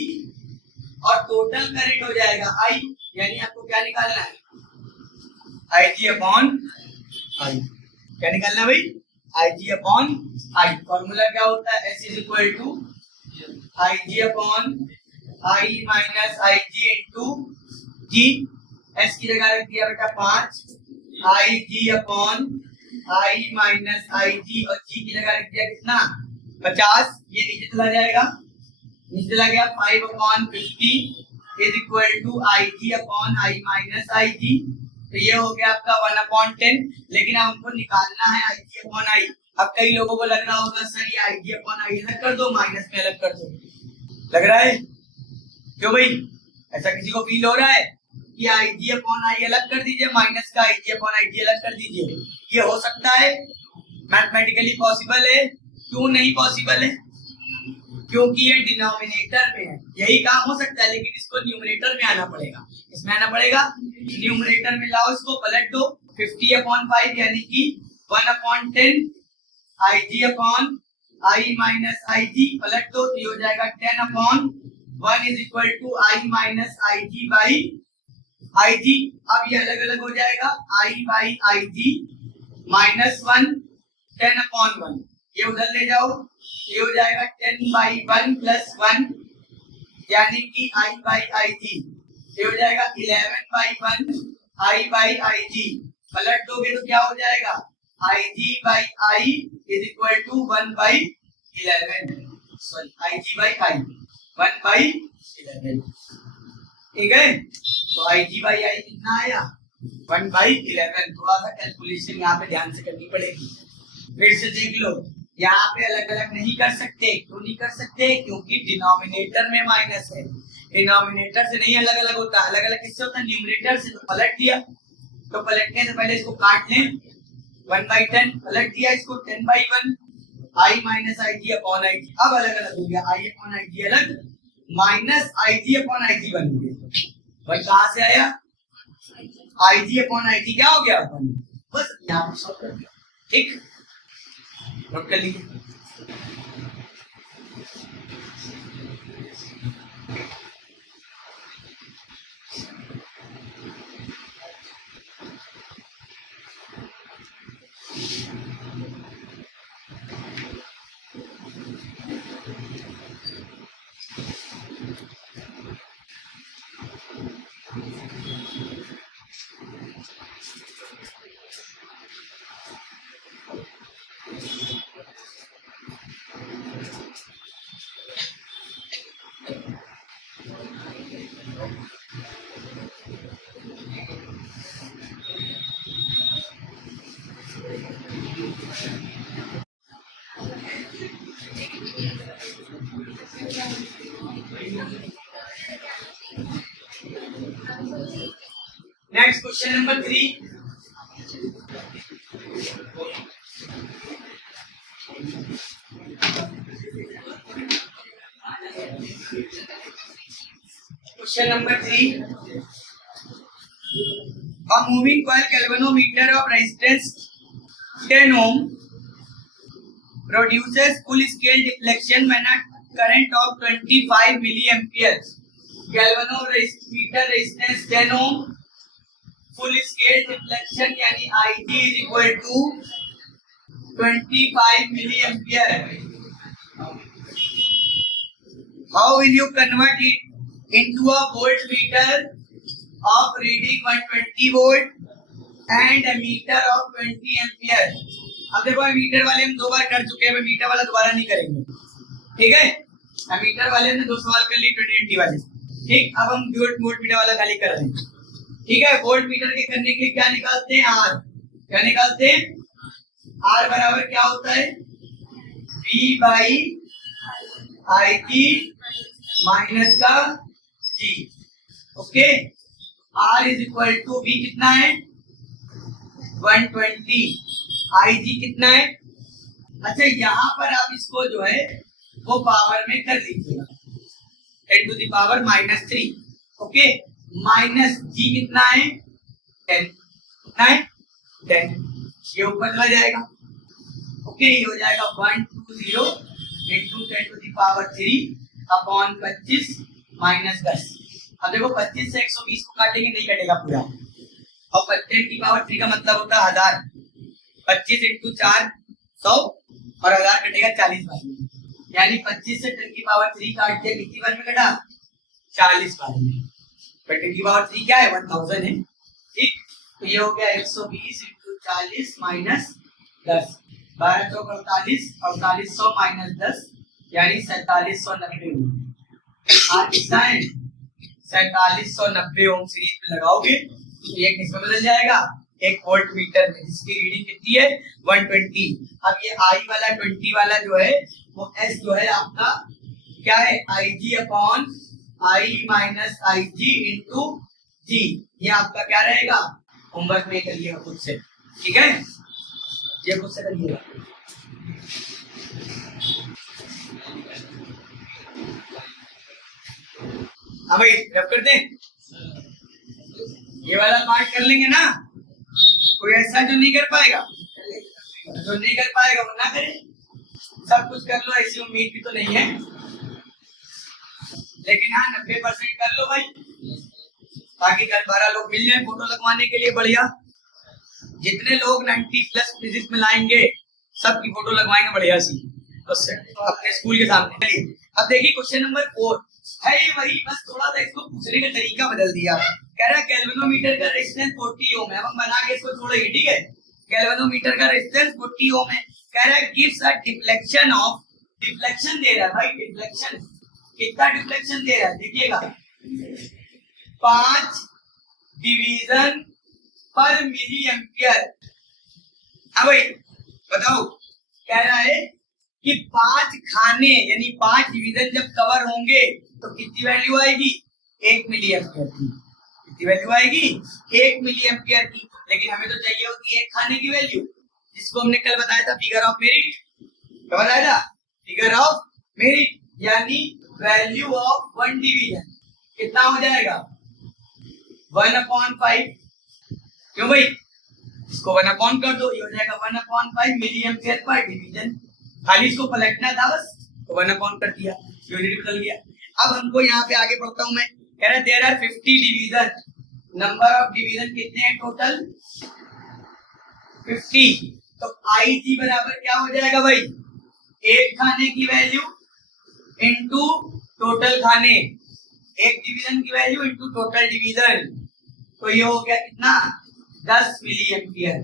और टोटल करंट हो जाएगा I, यानी आपको क्या निकालना है IG अपॉन I। क्या निकालना है भाई IG अपॉन I। फॉर्मूला क्या होता है S is equal to IG upon I minus IG into G। S की जगह रख दिया बेटा 5 IG upon I minus IG और G की जगह रख दिया कितना 50। ये नीचे चला जाएगा, नीचे चला गया 5 upon 50 is equal to IG upon I minus IG। तो ये हो गया आपका 1 अपॉन 10। लेकिन अब हमको निकालना है IG अपॉन I। अब कई लोगों को लग रहा होगा सर ये IG अपॉन I अलग कर दो, माइनस में अलग कर दो, लग रहा है क्यों भाई? ऐसा किसी को फील हो रहा है कि IG अपॉन I अलग कर दीजिए, माइनस का IG अपॉन IG अलग कर दीजिए? ये हो सकता है, मैथमेटिकली पॉसिबल है। क्यों नहीं पॉसिबल है? क्योंकि ये डिनोमिनेटर में है। यही काम हो सकता है लेकिन इसको न्यूमरेटर में आना पड़ेगा। इसमें आना पड़ेगा, न्यूमरेटर में लाओ, इसको पलट दो 50 अपॉन 5 यानी कि 1 upon 10 IG upon I minus IG पलट दो तो ये हो जाएगा 10 upon 1 is equal to I minus IG by IG। अब ये अलग अलग हो जाएगा I by IG minus 1 10 upon 1, ये उधर ले जाओ, ये हो जाएगा 10 बाई 1 प्लस 1 यानी कि I बाई IG। ये हो जाएगा 11 बाई 1 I बाई IG। पलट दोगे तो क्या हो जाएगा IG by I is equal to 1 by 11, sorry IG by I 1 by 11। ठीक है, तो IG बाई I कितना आया 1 बाई 11। थोड़ा सा कैलकुलेशन यहाँ पे ध्यान से करनी पड़ेगी। फिर से देख लो, यहाँ पे अलग अलग नहीं कर सकते। क्यों नहीं कर सकते? क्योंकि डिनोमिनेटर में माइनस है, डिनोमिनेटर से नहीं अलग अलग होता। अलग अलग किससे होता है? न्यूमरेटर से। तो पलट दिया, तो पलटने से पहले इसको काट लें 1 बाई 10, पलट दिया इसको 10 by 1 I minus IG upon IG। अब अलग अलग हो गया, I अपॉन IG अलग, माइनस IG अपॉन IG बन गया। वन कहाँ से आया? IG अपॉन IG क्या हो गया अपन? बस यहाँ पे सॉल्व कर दिया। ठीक, नोट कर लीजिए। Next question number 3. Question number 3. A moving coil galvanometer of resistance 10 ohm produces full scale deflection when a current of 25 milliamperes. Galvanometer resistance 10 ohm, full scale deflection यानी IG is equal to 25 milliampere. How will you convert it into a voltmeter of reading 120 volt and a meter of 20 ampere? अब देखो metre वाले हम 2 बार कर चुके हैं, metre वाला दोबारा नहीं करेंगे। ठीक है, मीटर वाले ने 2 सवाल कर लिए 20 वाले। ठीक, अब हम वोल्ट मीटर वाला खाली कर रहे हैं। ठीक है, वोल्ट मीटर के करने के लिए क्या निकालते हैं? आर। क्या निकालते हैं? आर बराबर क्या होता है? V by I G minus का G. Okay, R is equal to V कितना है 120, आई जी कितना है अच्छा यहाँ पर आप इसको जो है वो पावर में कर लीजिएगा 10 to the power -3 okay minus G कितना है 10 कितना है 10 ये ऊपर चला जाएगा ओके ये हो जाएगा 120 into 10 to the power 3 upon 25 minus 10 अब देखो 25 से 120 को काटेंगे नहीं कटेगा पूरा और 10 की पावर 3 का मतलब होता है 1000 25 इंटू 4 100 और 1000 कटेगा 40 बार में यानी 25 से 10 की पावर 3 काट दिया कितनी बार में कटा 40 बार में पर 10 की पावर 3 क्या है 1000 है ठीक तो ये हो गया 120 इंटू 40 माइनस 10 12 चौक 48 4800 माइनस 10 यानी 4790 ओम आज कितना है 4790 ओम सीरीज में लगाओगे तो ये किसमें बदल जाएगा एक वोल्ट मीटर में जिसकी रीडिंग कितनी है 120 अब ये आई वाला 20 वाला जो है वो एस जो है आपका क्या है IG upon I minus IG into G ये आपका क्या रहेगा होमवर्क में करिएगा खुद से ठीक है ये खुद से करिएगा हाँ भाई रब कर दें ये वाला पार्ट कर लेंगे ना कोई ऐसा जो नहीं कर पाएगा जो नहीं कर पाएगा वो ना करे सब कुछ कर लो ऐसी उम्मीद भी तो नहीं है लेकिन हाँ 90% कर लो भाई ताकि 10-12 लोग मिल जाए फोटो लगवाने के लिए बढ़िया जितने लोग 90+ फिजिक्स में लाएंगे सबकी फोटो लगवाएंगे बढ़िया सी अपने स्कूल के सामने चलिए अब देखिए क्वेश्चन नंबर 4 है ये वही बस थोड़ा सा इसको पूछने का तरीका बदल दिया कह रहा है गैल्वेनोमीटर का रेजिस्टेंस 40 ओम है हम बना के इसको छोड़ेंगे ठीक है गैल्वेनोमीटर का रेजिस्टेंस 40 ओम है कह रहा है gives a deflection of deflection दे रहा है भाई डिफ्लेक्शन कितना डिफ्लेक्शन दे रहा है देखिएगा 5 डिवीजन पर मिली एम्पियर अब भाई बताओ कह रहा है कि 5 खाने यानी 5 डिवीजन जब कवर होंगे तो कितनी वैल्यू आएगी 1 मिली एम्पियर की कितनी वैल्यू आएगी 1 मिली एम्पियर की लेकिन हमें तो चाहिए होती है एक खाने की वैल्यू जिसको हमने कल बताया था फिगर ऑफ मेरिट क्या बताया था फिगर ऑफ मेरिट यानी वैल्यू ऑफ 1 डिवीजन कितना हो जाएगा 1/5 क्यों भाई इसको 1/5 कर दो ये हो जाएगा 1/5 मिली एम्पियर पर डिवीजन खाली इसको पलटना था बस तो 1/5 कर दिया यूनिट बदल गया अब हमको यहाँ पे आगे बढ़ता हूं मैं कह रहा है there are 50 division number of division कितने हैं टोटल 50 तो IG बराबर क्या हो जाएगा भाई एक खाने की वैल्यू इनटू टोटल खाने एक डिवीजन की वैल्यू इनटू टोटल डिवीजन तो ये हो गया कितना 10 मिली एम्पियर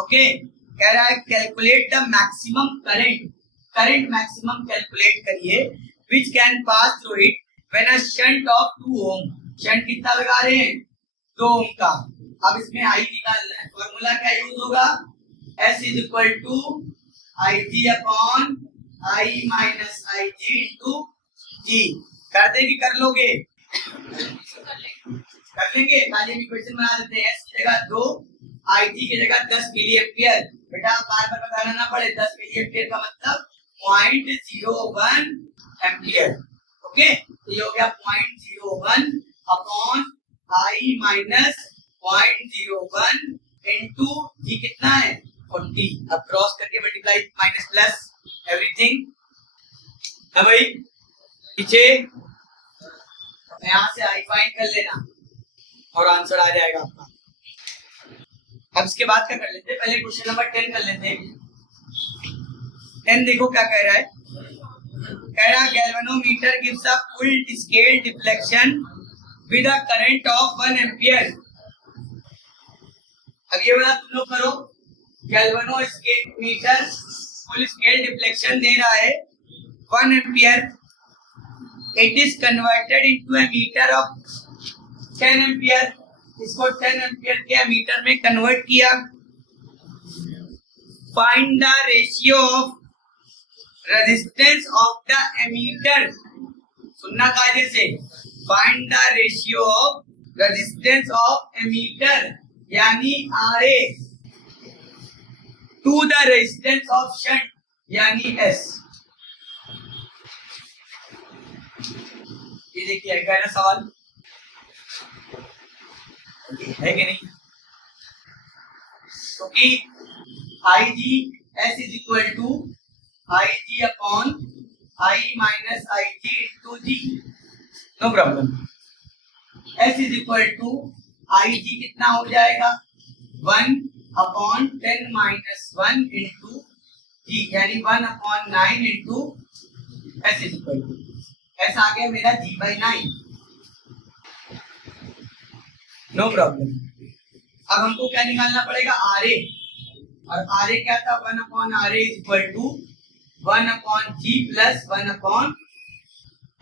ओके कह रहा है calculate the maximum current maximum calculate करिए which can pass through it when a shunt of 2 ohm shunt कितना लगा रहे हैं 2 ओम का अब इसमें आई निकालना है फॉर्मूला क्या यूज होगा S is equal to IG upon I minus IG into G कर दे कि कर लोगे कर लेंगे खाली इक्वेशन बना देते हैं S की जगह 2 IG की जगह 10 मिली एम्पियर बेटा बार बार बताना ना पड़े 10 मिली एम्पियर का मतलब 0.01 एम्पियर ओके तो ये हो गया 0.01 अपॉन I माइनस 0.01 इनटू जी कितना है 40 अब क्रॉस करके मल्टीप्लाई माइनस प्लस एवरीथिंग है भाई पीछे यहाँ से आई फाइंड कर लेना और आंसर आ जाएगा आपका अब इसके बाद क्या कर लेते हैं पहले क्वेश्चन नंबर 10 कर लेते हैं 10 देखो क्या कह रहा है कह रहा galvanometer gives a full scale deflection with a current of 1 ampere अब ये वाला तुम लोग करो गैल्वेनोमीटर फुल स्केल डिफ्लेक्शन दे रहा है 1 ampere it is converted into a meter of 10 ampere इसको 10 एम्पियर के मीटर में कन्वर्ट किया find the ratio of resistance of the ammeter सुनना कायदे से find the ratio of resistance of ammeter यानी RA to the resistance of shunt यानी S. ये देखिए है क्या ना सवाल, है कि नहीं? क्योंकि I G S is equal to I G upon I minus I G into G, no problem. S is equal to I G कितना हो जाएगा 1 अपॉन 10 माइनस 1 इंटू जी, यानी 1 upon 9 into S is equal to S आ गया मेरा जी by 9, no problem. अब हमको क्या निकालना पड़ेगा आर ए, और आर ए क्या था 1 upon R A is equal to 1 upon G plus 1 upon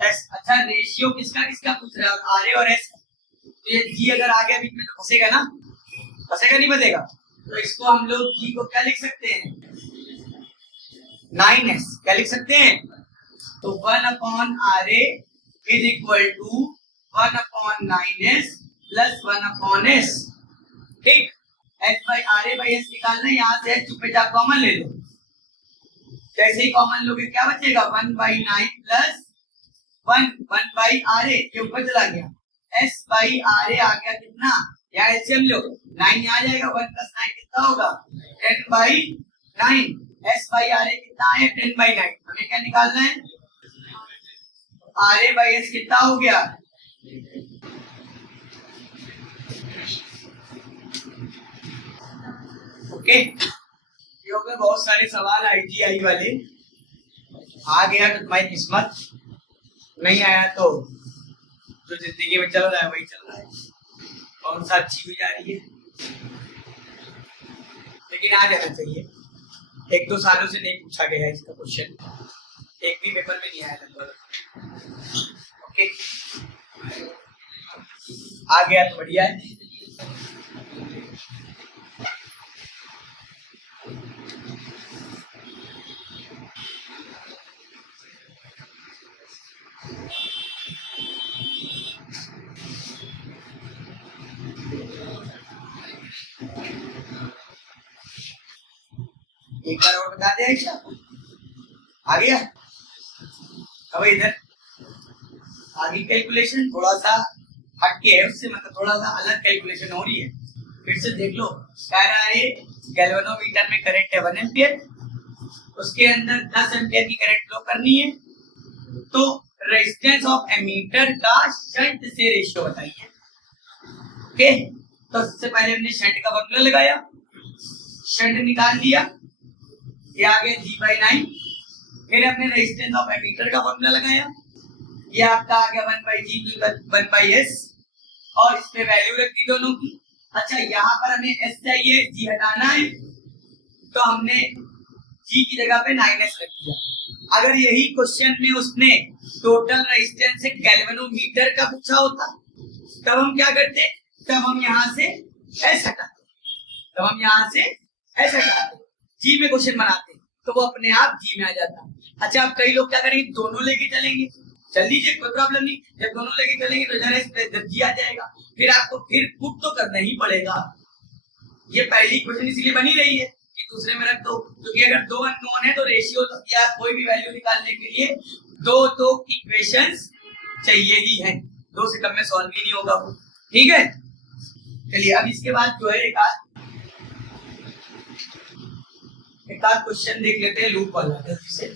S. अच्छा रेशियो किसका किसका पूछ रहा है, आर ए और एस। तो ये जी अगर आ गया बीच में तो फंसेगा ना, फंसेगा नहीं फंसेगा? तो इसको हम लोग जी को क्या लिख सकते हैं 9s, क्या लिख सकते हैं? तो 1 upon R A is equal to 1 upon 9s plus 1 upon S. ठीक, H by R A by S निकालना है, यहाँ से चुपे चाप कॉमन ले लो। जैसे ही कॉमन लोगे क्या बचेगा 1 बाई 9 प्लस 1 बाई आर ए, ये ऊपर चला गया। एस बाई आर ए आ गया कितना, या एलसीएम लो 9 यहाँ जाएगा, 1 प्लस 9 कितना होगा 10 बाई 9। एस बाई आर ए कितना है 10 बाई 9। हमें क्या निकालना है आर ए बाई एस कितना हो गया, ओके। ये हो गए बहुत सारे सवाल आईजीआई वाले। आ गया तो तुम्हारी किस्मत, नहीं आया तो जो जिंदगी में चल रहा है वही चल रहा है। कौन सा अच्छी हुई जा रही है, लेकिन आ जाना चाहिए। 1-2 सालों से नहीं पूछा गया है इसका क्वेश्चन, एक भी पेपर में नहीं आया लगभग। ओके, आ गया तो बढ़िया है। एक बार और बता दे ऐसा, आ गया। अब इधर आगे कैलकुलेशन थोड़ा सा हटके है उससे, मतलब थोड़ा सा अलग कैलकुलेशन हो रही है। फिर से देख लो, कह रहा है गैल्वेनोमीटर में करंट है 1 एम्पियर, उसके अंदर 10 एम्पियर की करंट फ्लो करनी है, तो रेजिस्टेंस ऑफ एमीटर का शंट से रेशियो बताइए। ओके, तो सबसे पहले हमने शंट का फॉर्मूला लगाया, शंट निकाल लिया, ये आ गया जी बाई 9। फिर हमने रेजिस्टेंस ऑफ एमीटर का फॉर्मूला लगाया, ये आपका आ गया 1 बाई जी 1 बाई एस, और इस पे वैल्यू रख दी दोनों की। अच्छा यहाँ पर हमें एस चाहिए, जी हटाना है, तो हमने जी की जगह पे 9s रख दिया। अगर यही क्वेश्चन में उसने टोटल रेजिस्टेंस से गैल्वेनोमीटर का पूछा होता तब हम क्या करते, तब हम यहाँ से एस हटाते, तब हम यहाँ से एस हटाते, जी में क्वेश्चन बनाते, तो वो अपने आप जी में आ जाता। अच्छा अब कई लोग क्या करेंगे, दोनों लेके चलेंगे, चल लीजिए कोई प्रॉब्लम नहीं, जब दोनों लेके चलेंगे तो इधर जी आ जाएगा, फिर आपको फिर पुट तो करना ही पड़ेगा। ये पहली क्वेश्चन इसीलिए बनी रही है कि दूसरे में रख दो, क्योंकि अगर 2 अननोन है तो रेशियो या कोई भी वैल्यू निकालने के लिए 2 इक्वेशंस चाहिए ही हैं, 2 से कम में सॉल्व ही नहीं होगा वो। ठीक है, चलिए अब इसके बाद जो है एक आध क्वेश्चन देख लेते हैं लूप वाला जल्दी से,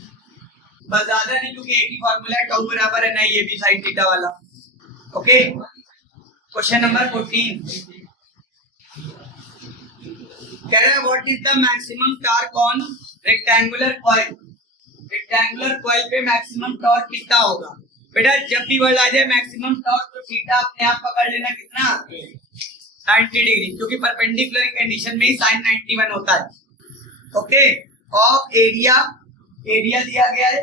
बस ज्यादा नहीं, क्योंकि एक ही फॉर्मूला है, टाउ बराबर है ना ये भी साइन थीटा वाला। ओके, क्वेश्चन नंबर 14 कह रहा है what is the maximum torque on rectangular coil. Rectangular coil पे मैक्सिमम टॉर्क कितना होगा? बेटा जब भी वर्ड आ जाए मैक्सिमम टॉर्क तो थीटा अपने आप पकड़ लेना कितना 90 डिग्री, क्योंकि परपेंडिकुलर कंडीशन में ही साइन 91 होता है। ओके, ऑफ एरिया, एरिया दिया गया है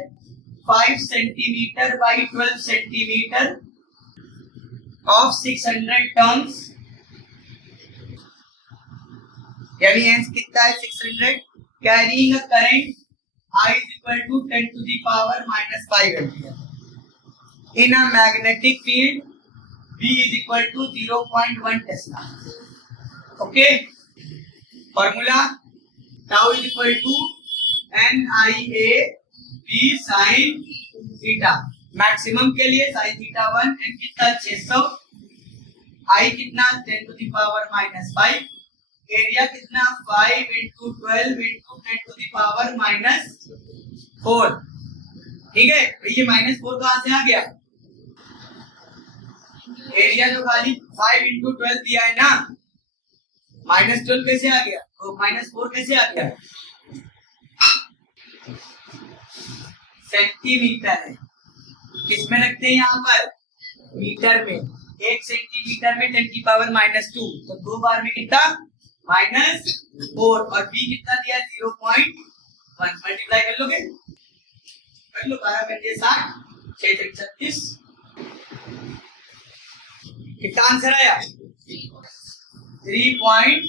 5 centimetre by 12 centimetre of 600 turns, यानी एंस कितना है 600, carrying a current I is equal to 10 to the power minus 5 ampere in a magnetic field B is equal to 0.1 Tesla. Okay, formula tau is equal to NIA B sin theta. Maximum के लिए sin theta 1 and कितना 600, I कितना 10 to the power -5, area कितना 5 into 12 into 10 to the power -4। ठीक है, तो ये -4 कहां से आ गया? एरिया जो खाली 5 into 12 दिया है ना, -12 कैसे आ गया? तो -4 कैसे आ गया? सेंटीमीटर है, किसमें रखते हैं यहाँ पर? मीटर में। 1 सेंटीमीटर में 10 की पावर -2, तो 2 बार में कितना? -4। और b कितना दिया? 0.1। मल्टीप्लाई कर लोगे? कर लो, 12 पंजे 60, 6 3 36। कितना आंसर आया? 3 -8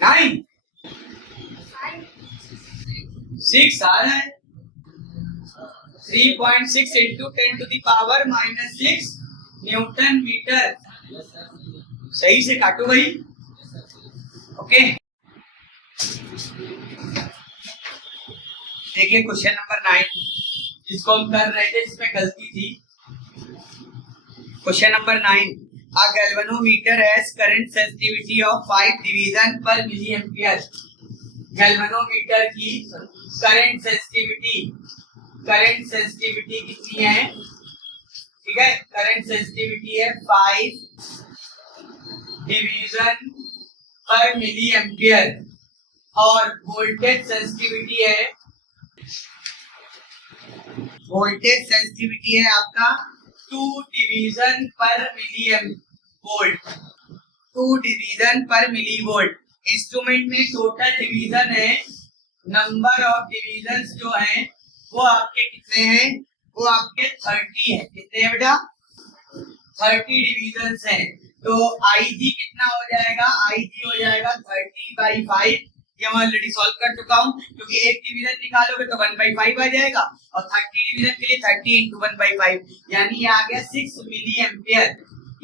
9 6 आ रहा है। 3.6 into 10 to the power -6 newton metre. सही से काटो भाई। ओके, देखिए क्वेश्चन नंबर 9 जिसको हम कर रहे थे, जिसमें गलती थी। Question number 9, a galvanometer has current sensitivity of 5 division per milliampere। Galvanometer की करंट सेंसिटिविटी कितनी है? ठीक है, करंट सेंसिटिविटी है 5 डिवीजन पर मिली एम्पियर, और वोल्टेज सेंसिटिविटी है आपका 2 डिवीजन पर वोल्ट। 2 डिवीजन पर मिली वोल्ट। इंस्ट्रूमेंट में टोटल डिवीजन है, नंबर ऑफ डिवीजन जो हैं वो आपके कितने हैं? वो आपके 30 है। कितने हैं बेटा? 30 डिवीजन हैं। तो IG कितना हो जाएगा? IG हो जाएगा 30/5। ये मैं ऑलरेडी सॉल्व कर चुका हूँ, क्योंकि एक डिवीजन निकालोगे तो 1/5 आ जाएगा, और 30 डिवीजन के लिए 30 into 1/5, यानी ये आ गया 6 मिली एम्पियर।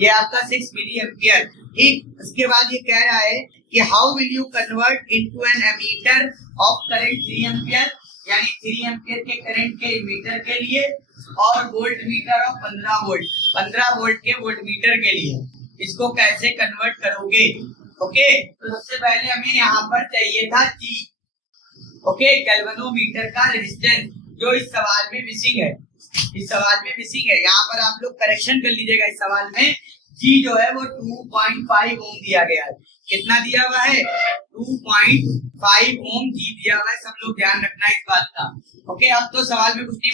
ये आपका 6 मिली एम्पियर। ठीक, उसके बाद ये कह रहा है कि how will you convert into an ammeter of current 3 ampere, यानी 3 एम्पियर के करंट के एमीटर के लिए, और वोल्ट मीटर ऑफ 15 वोल्ट के वोल्ट मीटर के लिए। इसको कैसे कन्वर्ट करोगे? ओके, तो सबसे पहले हमें यहाँ पर चाहिए था G। ओके, गैल्वेनोमीटर का रेजिस्टेंस जो इस सवाल में मिसिंग है। यहाँ पर आप लोग करेक्शन कर लीजिएगा। इस सवाल में G जो है वो 2.5 ओम दिया गया है। कितना दिया हुआ है? 2.5 ओम G दिया हुआ है। सब लोग ध्यान रखना इस बात का। ओके, अब तो सवाल में कुछ नहीं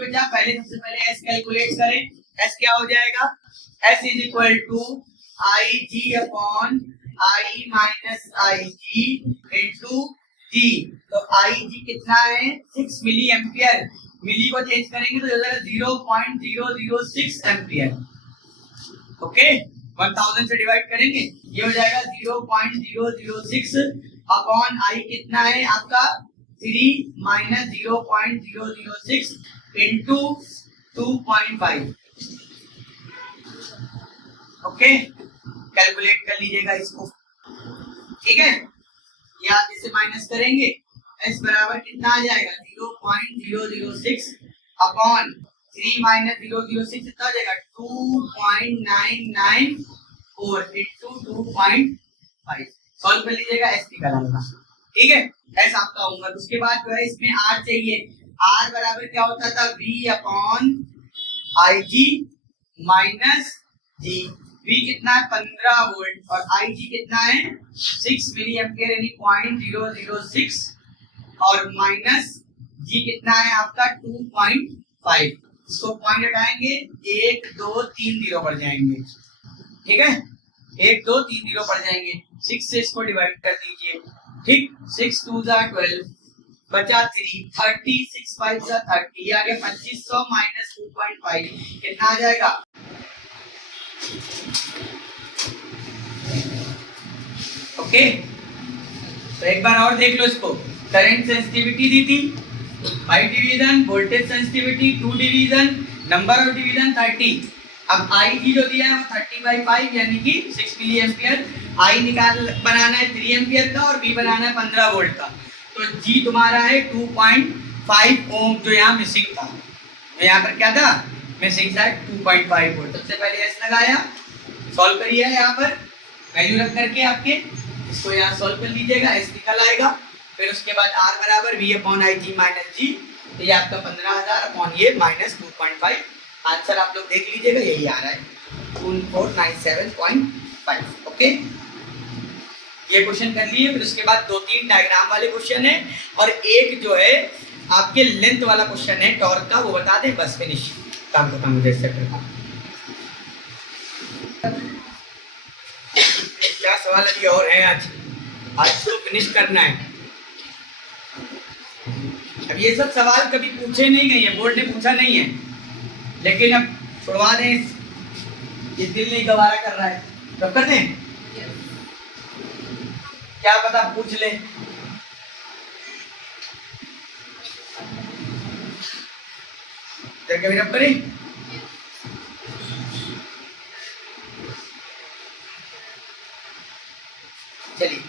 बचा। पहले सबसे पहले S कैलकुलेट करें। S क्या हो जाएगा? S is equal to IG upon I minus IG into G। तो IG कितना है? 6 मिली एम्पियर। मिली को चेंज करेंगे तो 0.006 एम्पियर। ओके, 1000 से डिवाइड करेंगे, ये हो जाएगा 0.006 अपॉन I कितना है आपका? 3 माइनस 0.006 इंटू 2.5। ओके, कैलकुलेट कर लीजिएगा इसको। ठीक है, ये आप इसे माइनस करेंगे, S बराबर कितना आ जाएगा? 0.006 अपॉन 3 माइनस 006 कितना हो जाएगा? 2.994 इंटू 2.5। सॉल्व कर लीजिएगा, S निकल आएगा। ठीक है, S आपका होगा। उसके बाद जो है इसमें R चाहिए। R बराबर क्या होता था? V upon IG minus G। V कितना है? 15 वोल्ट, और IG कितना है? 6 मिली एम्पियर, यानी 0.006, और माइनस G कितना है आपका? 2.5। इसको पॉइंट हटाएंगे, 1 2 3 जीरो पड़ जाएंगे। ठीक है, 1 2 3 जीरो पड़ जाएंगे। 6 से इसको डिवाइड कर दीजिए। ठीक, 6 2 12 बचा 3, 30 6 5 30, ये आ गया 2500 माइनस 2.5। कितना आ जाएगा? ओके, तो एक बार और देख लो इसको। करंट सेंसिटिविटी दी थी 5 division, voltage sensitivity 2 division, number of division 30। अब आई जी जो दिया है वो 30/5 यानी कि 6 मिली एम्पियर। आई बनाना है 3 एम्पियर का और बी बनाना है 15 वोल्ट का। तो जी तुम्हारा है 2.5 ओम जो यहाँ मिसिंग था। तो यहाँ पर क्या था? मिसिंग था 2.5 वोल्ट। सबसे पहले एस लगाया, सॉल्व करिए यहाँ पर वैल्यू रख करके आपके इसको यहाँ सॉल्व कर लीजिएगा, एस निकल आएगा। फिर उसके बाद आर बराबर V/IG माइनस जी, तो ये आपका 15,000 अपॉन ये माइनस 2.5। आंसर आप लोग देख लीजिएगा, यही आ रहा है 2497.5। ओके, ये क्वेश्चन कर लिए। फिर उसके बाद 2-3 डायग्राम वाले क्वेश्चन है और एक जो है आपके लेंथ वाला क्वेश्चन है टॉर्क का, वो बता दें बस फिनिश, काम खत्म हो जाए चैप्टर का। क्या सवाल अभी और है? आज तो फिनिश करना है। अब ये सब सवाल कभी पूछे नहीं गए हैं, बोर्ड ने पूछा नहीं है, लेकिन अब छुड़वा दें, ये दिल नहीं गवारा कर रहा है तो कर दें। क्या पता पूछ ले। कभी रब करें। चलिए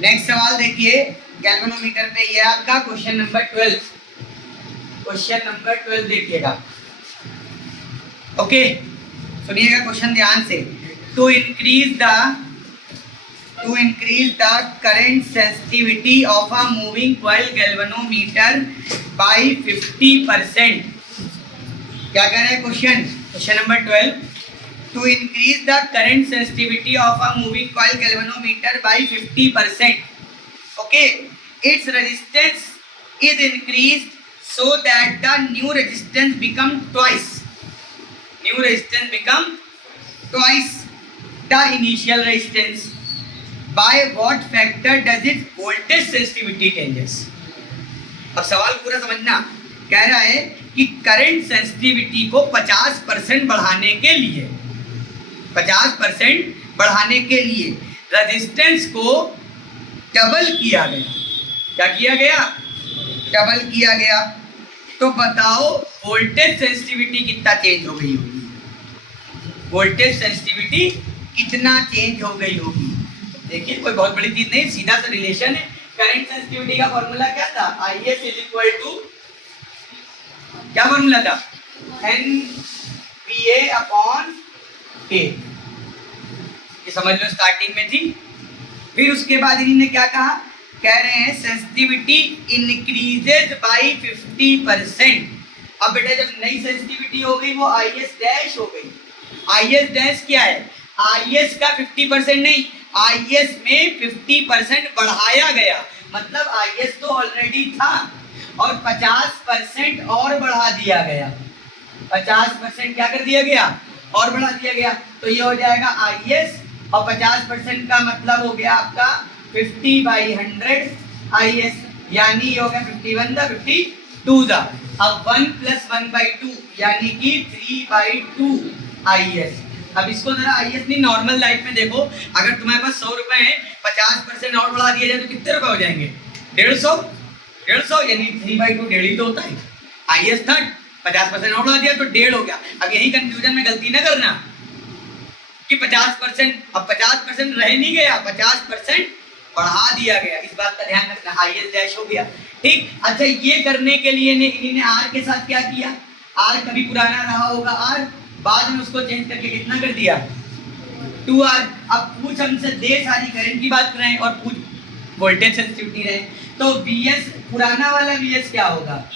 नेक्स्ट सवाल देखिए गैल्वेनोमीटर पे, ये आपका क्वेश्चन नंबर 12। क्वेश्चन नंबर 12 देखिएगा। ओके, सुनिएगा क्वेश्चन ध्यान से। To increase the current sensitivity of a moving coil galvanometer by 50%। क्या कह रहा है question? Question number 12, to increase the current sensitivity of a moving coil galvanometer by 50%. Okay, its resistance is increased so that the new resistance become twice the initial resistance. By what factor does its voltage sensitivity changes? अब सवाल पूरा समझना। कह रहा है कि current sensitivity को 50% बढ़ाने के लिए रेजिस्टेंस को डबल किया गया। क्या किया गया? डबल किया गया। तो बताओ वोल्टेज सेंसिटिविटी कितना चेंज हो गई होगी? वोल्टेज सेंसिटिविटी कितना चेंज हो गई होगी? देखिए कोई बहुत बड़ी चीज नहीं, सीधा सा रिलेशन है। करंट सेंसिटिविटी का फॉर्मूला क्या था? IS इक्वल टू क्या फॉर्मूला था? NPA/K। ये समझ लो स्टार्टिंग में थी। फिर उसके बाद इन्होंने क्या कहा? कह रहे हैं सेंसिटिविटी इंक्रीजेज बाय 50%। अब बेटा जब नई सेंसिटिविटी हो गई वो IS डैश हो गई। IS डैश क्या है? IS का 50% नहीं, IS में 50% बढ़ाया गया। मतलब IS तो ऑलरेडी था और 50% और बढ़ा दिया गया। 50% क्या कर दिया गया? और बढ़ा दिया गया। तो ये हो जाएगा IS और 50% का मतलब हो गया आपका 50/100 IS, यानी ये हो गया 51/52। अब 1 + 1/2 यानी कि 3/2 IS। अब इसको जरा IS नहीं, नॉर्मल लाइफ में देखो, अगर तुम्हारे पास 100 रुपए है, 50% और बढ़ा दिया जाए तो कितने रुपए हो जाएंगे? 150 यानी 3/2 1.5 ही तो होता है। IS था, 50% और बढ़ा दिया तो 1.5 हो गया। अब यही कंफ्यूजन में गलती ना करना कि 50%, अब 50% रह नहीं गया, 50% बढ़ा दिया गया। इस बात का ध्यान रखना, IS डैश हो गया। ठीक, अच्छा ये करने के लिए इन्होंने R के साथ क्या किया? R कभी पुराना रहा होगा R, बाद में उसको चेंज करके कितना कर दिया? 2R। अब पूछ हमसे दे सारी करंट की बात करें और पूछ वोल्टेज सेंसिटिविटी रहे, तो VS पुराना वाला VS क्या होगा?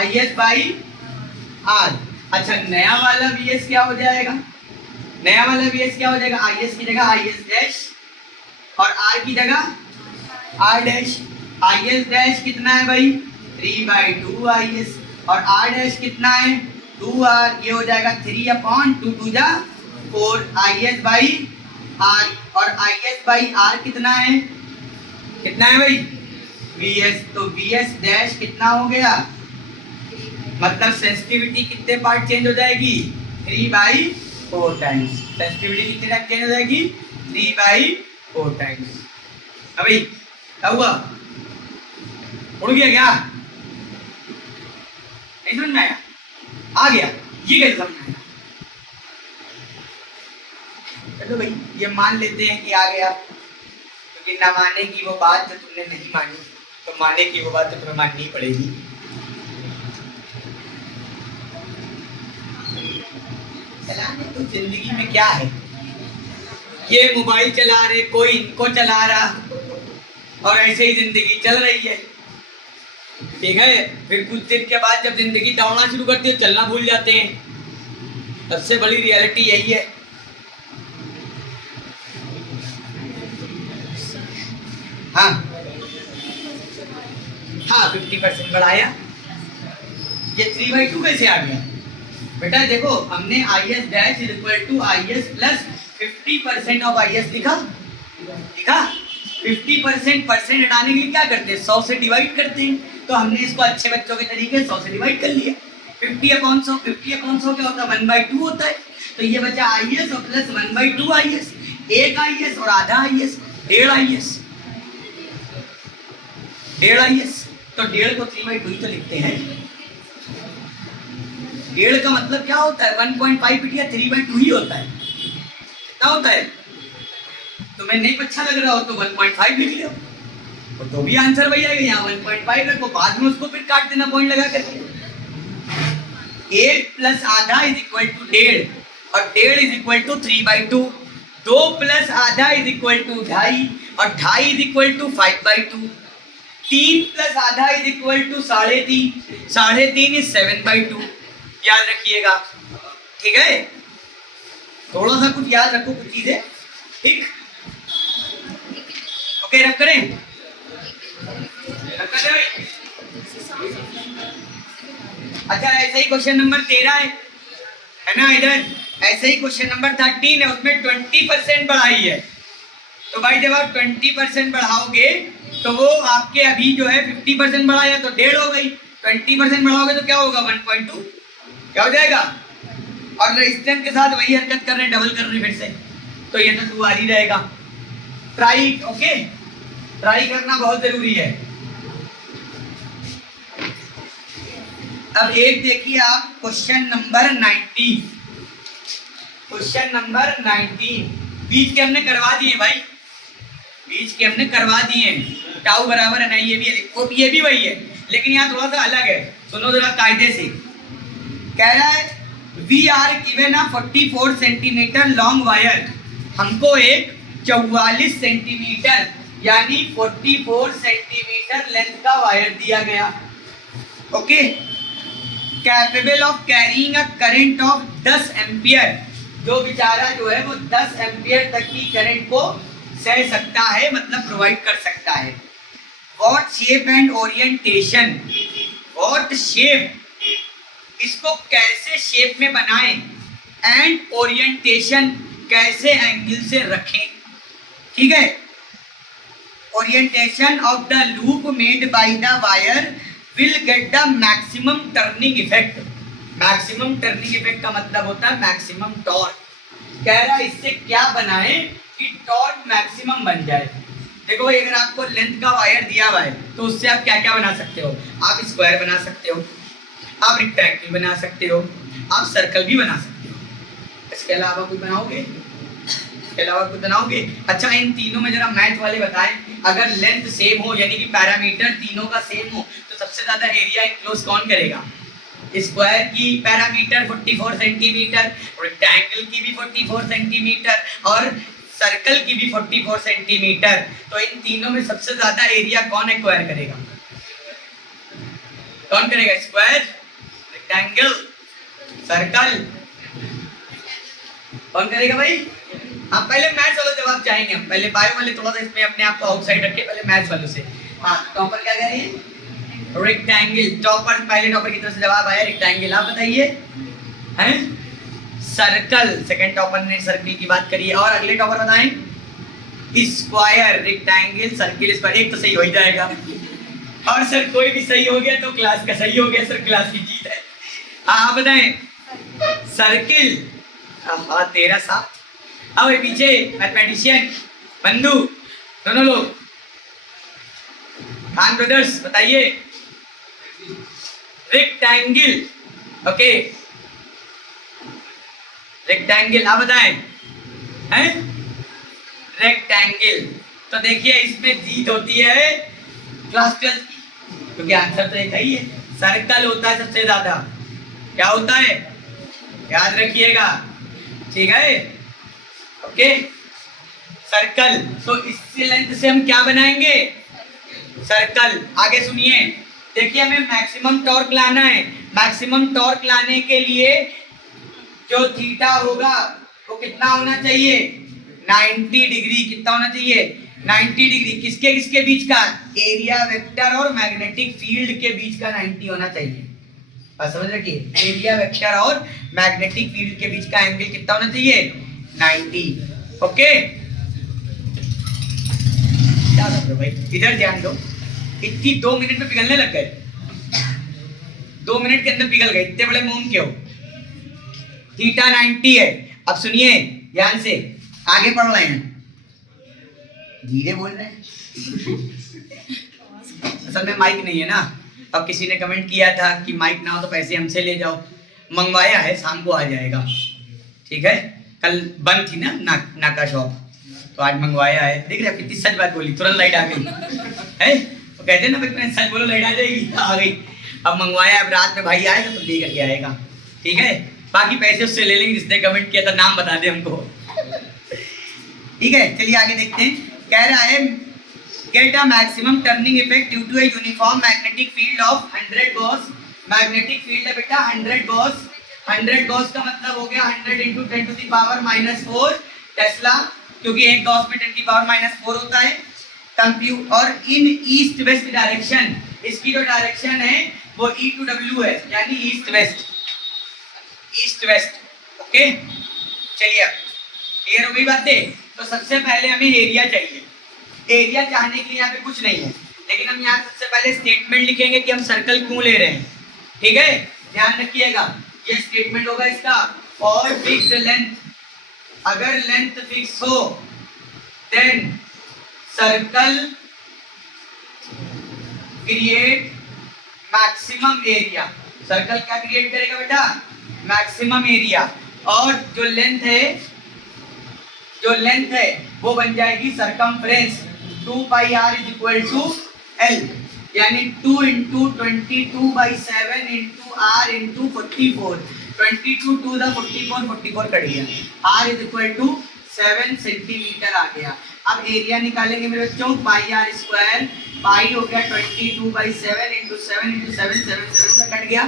IS/R। अच्छा नया वाला VS क्या हो जाएगा? नया वाला VS क्या हो जाएगा? IS की जगह IS डैश और R की जगह R डैश। IS डैश कितना है भाई? 3/2 IS और R डैश कितना है? 2R। ये हो जाएगा 3/2 IS/R। और IS/R कितना है? कितना है भाई? VS। तो VS डैश कितना हो गया? मतलब सेंसिटिविटी कितने पार्ट चेंज हो जाएगी? 3/4 टाइम्स। सेंसिटिविटी कितने टाइम चेंज हो जाएगी? 3/4 टाइम्स। अभी क्या हुआ? उड़ गया क्या? नहीं समझ में आया? आ गया? ये कैसे समझ में आया? चलो भाई ये मान लेते हैं कि आ गया, क्योंकि ना माने की वो बात जो तुमने नहीं मानी, तो माने की वो बात तो तुम्हें माननी ही पड़ेगी। चलाने तो जिंदगी में क्या है, ये मोबाइल चला रहे, कोई इनको चला रहा, और ऐसे ही जिंदगी चल रही है। ठीक है, फिर कुछ दिन के बाद जब जिंदगी दौड़ना शुरू करती है, चलना भूल जाते हैं। सबसे बड़ी रियलिटी यही है। हाँ हाँ 50% बढ़ाया। ये 3/2 कैसे आ गया बेटा? देखो हमने IS dash is equal to IS plus 50% of IS लिखा। 50% परसेंट हटाने के लिए क्या करते हैं? 100 से डिवाइड करते हैं। तो हमने इसको अच्छे बच्चों के तरीके 100 से डिवाइड कर लिया। 50/100 50/100 क्या होता है? 1/2 होता है। तो ये बचा IS और प्लस 1/2 IS, एक IS और आधा IS, 1.5 IS, 1.5 IS। तो 1.5 को 3/2 ही तो लिखते हैं। 1.5 का मतलब क्या होता है? 1.5 बिटिया 3/2 ही होता है। क्या होता है? तुम्हें नहीं अच्छा लग रहा हो तो 1.5 लिख लो, तो भी आंसर वही आएगा। यहाँ 1.5 रखो, बाद में उसको फिर काट देना पॉइंट लगा करके। 8 प्लस आधा इज इक्वल टू 1.5 और 1.5 इज इक्वल टू 3/2। 2 प्लस आधा इज इक्वल टू 2.5 और 2.5 इज इक्वल टू 5/2। 3 प्लस आधा इज इक्वल टू 3.5, 3.5 इज 7/2। याद रखिएगा, ठीक है? थोड़ा सा कुछ याद रखो, कुछ चीजें, ठीक? ओके, रख करें, रख करें। अच्छा, ऐसे ही क्वेश्चन नंबर 13 है ना? इधर ऐसे ही क्वेश्चन नंबर 13 है, उसमें 20% बढ़ाई है। तो भाई जब आप 20% बढ़ाओगे तो वो आपके अभी जो है 50% बढ़ाया तो 1.5 हो गई। 20% बढ़ाओगे तो क्या होगा? 1.2 क्या हो जाएगा? और रेजिस्टेंस के साथ वही हरकत कर रहे, डबल कर रहे फिर से, तो ये तो 2 आ ही रहेगा। ट्राई, ओके, ट्राई करना बहुत जरूरी है। अब एक देखिए आप क्वेश्चन नंबर 19, क्वेश्चन नंबर 19 बीच के हमने करवा दिए भाई, बीच के हमने करवा दिए। टाउ बराबर है ना, ये भी है, ये भी वही है, लेकिन यहाँ थोड़ा सा अलग है। सुनो जरा कायदे से। कह रहा है we are given a 44 centimetre long wire, हमको एक 44 सेंटीमीटर यानी 44 सेंटीमीटर लेंथ का वायर दिया गया। Okay, capable of carrying a current of 10 ampere, जो बेचारा जो है वो 10 एम्पियर तक की करंट को सह सकता है, मतलब प्रोवाइड कर सकता है। What shape and orientation, what shape, इसको कैसे शेप में बनाएं, एंड ओरिएंटेशन कैसे एंगल से रखें। ठीक है, orientation of the loop made by the wire will get the maximum turning effect. Maximum turning effect का मतलब होता है मैक्सिमम टॉर्क। कह रहा है इससे क्या बनाए कि टॉर्क मैक्सिमम बन जाए। देखो भाई, अगर आपको लेंथ का वायर दिया हुआ है तो उससे आप क्या क्या बना सकते हो? आप स्क्वायर बना सकते हो, आप रेक्टेंगल बना सकते हो, आप सर्कल भी बना सकते हो। इसके अलावा कुछ बनाओगे? इसके अलावा कुछ बनाओगे? अच्छा, इन तीनों में जरा मैथ वाले बताएं, अगर लेंथ सेम हो यानी कि पैरामीटर तीनों का सेम हो तो सबसे ज्यादा एरिया इनक्लोज कौन करेगा? स्क्वायर की पैरामीटर 44 सेंटीमीटर, रेक्टेंगल की भी 44 सेंटीमीटर और सर्कल की भी 44 सेंटीमीटर। तो इन तीनों में सबसे ज्यादा एरिया कौन एक्वायर करेगा? कौन करेगा? स्क्वायर, रेक्टेंगल, सर्कल, कौन करेगा भाई? आप पहले मैथ्स वालों जवाब चाहेंगे, हम पहले बायो वाले थोड़ा सा इसमें अपने आप को आउटसाइड रखे, पहले मैथ्स वालों से। हाँ, टॉपर क्या कह रहे हैं? रेक्टेंगल। टॉपर, पहले टॉपर की तरफ से जवाब आया रेक्टेंगल। आप बताइए, हैं? सर्कल। सेकंड टॉपर ने सर्कल की बात करी है, और अगले टॉपर बताएं? Square, rectangle, circle, square. एक तो सही हो ही जाएगा, और सर कोई भी सही हो गया तो क्लास का सही हो गया सर, क्लास की जीत है। हाँ बताएं, सर्किल। हाँ, 13 7। अब पीछे मैथमेटिशियन बंधु दोनों लोग, खान ब्रदर्स बताइए। Rectangle, okay, rectangle. आप बताएं। है रेक्टेंगल। तो देखिए इसमें जीत होती है क्लास 12 की, क्योंकि आंसर तो एक ही है। सर्कल होता है सबसे ज्यादा, क्या होता है याद रखिएगा, ठीक है। ओके सर्कल, तो इस लेंथ से हम क्या बनाएंगे सर्कल। आगे सुनिए, देखिए हमें मैक्सिमम टॉर्क लाना है। मैक्सिमम टॉर्क लाने के लिए जो थीटा होगा वो कितना होना चाहिए 90 डिग्री। कितना होना चाहिए 90 डिग्री। किसके किसके बीच का, एरिया वेक्टर और मैग्नेटिक फील्ड के बीच का 90 होना चाहिए। बस समझ रखिए, एरिया वेक्टर और मैग्नेटिक फील्ड के बीच का एंगल कितना होना चाहिए 90। ओके क्या कर रहे हो भाई, इधर ध्यान दो। इतनी 2 मिनट में पिघलने लग गए, 2 मिनट के अंदर पिघल गए, इतने बड़े मोम क्यों। थीटा 90 है। अब सुनिए ध्यान से, आगे पढ़ रहे हैं, धीरे बोल रहे हैं असल में माइक नहीं है ना। अब किसी ने कमेंट किया था कि माइक ना हो तो पैसे हमसे ले जाओ, मंगवाया है, शाम को आ जाएगा, ठीक है। कल बंद थी ना नाका शॉप, तो आज मंगवाया है। देख रहे कितनी सच बात बोली, तुरंत लाइट आ गई है। तो कहते हैं ना भाई सच बोलो लाइट आ जाएगी, आ गई। अब मंगवाया, अब रात में भाई आएगा तो ले करके आएगा, ठीक है। बाकी पैसे उससे ले लेंगे जिसने कमेंट किया था, नाम बता दे हमको, ठीक है। चलिए आगे देखते हैं। कह रहा है get a maximum turning effect due to a uniform magnetic field of 100 gauss। Magnetic field है बेटा 100 गॉस। 100 गॉस का मतलब हो गया 100 into 10 to the power -4 tesla, क्योंकि एक गॉस में 10 की पावर -4 होता है। कंप्यूट और इन ईस्ट वेस्ट डायरेक्शन, इसकी जो डायरेक्शन है वो E to W है, यानी east west, east west. Okay चलिए अब क्लियर हो गई बातें। तो सबसे पहले हमें एरिया चाहिए। एरिया चाहने के लिए यहाँ पे कुछ नहीं है, लेकिन हम यहाँ सबसे पहले स्टेटमेंट लिखेंगे कि हम सर्कल क्यों ले रहे हैं, ठीक है। ध्यान रखिएगा, ये स्टेटमेंट होगा इसका, फॉर फिक्स्ड लेंथ, अगर लेंथ फिक्स हो then circle create maximum area. Circle क्या क्रिएट करेगा बेटा मैक्सिमम एरिया। और जो लेंथ है वो बन जाएगी circumference. 2πr is equal to L, यानी 2 into 22/7 into R into 44। 22 to the 44 cut गया, R is equal to 7 centimetre आ गया। अब एरिया निकालेंगे मेरे बच्चों, πr स्क्वायर, पाई हो गया 22/7 इंटू 7 इंटू 7, 7 से कट गया,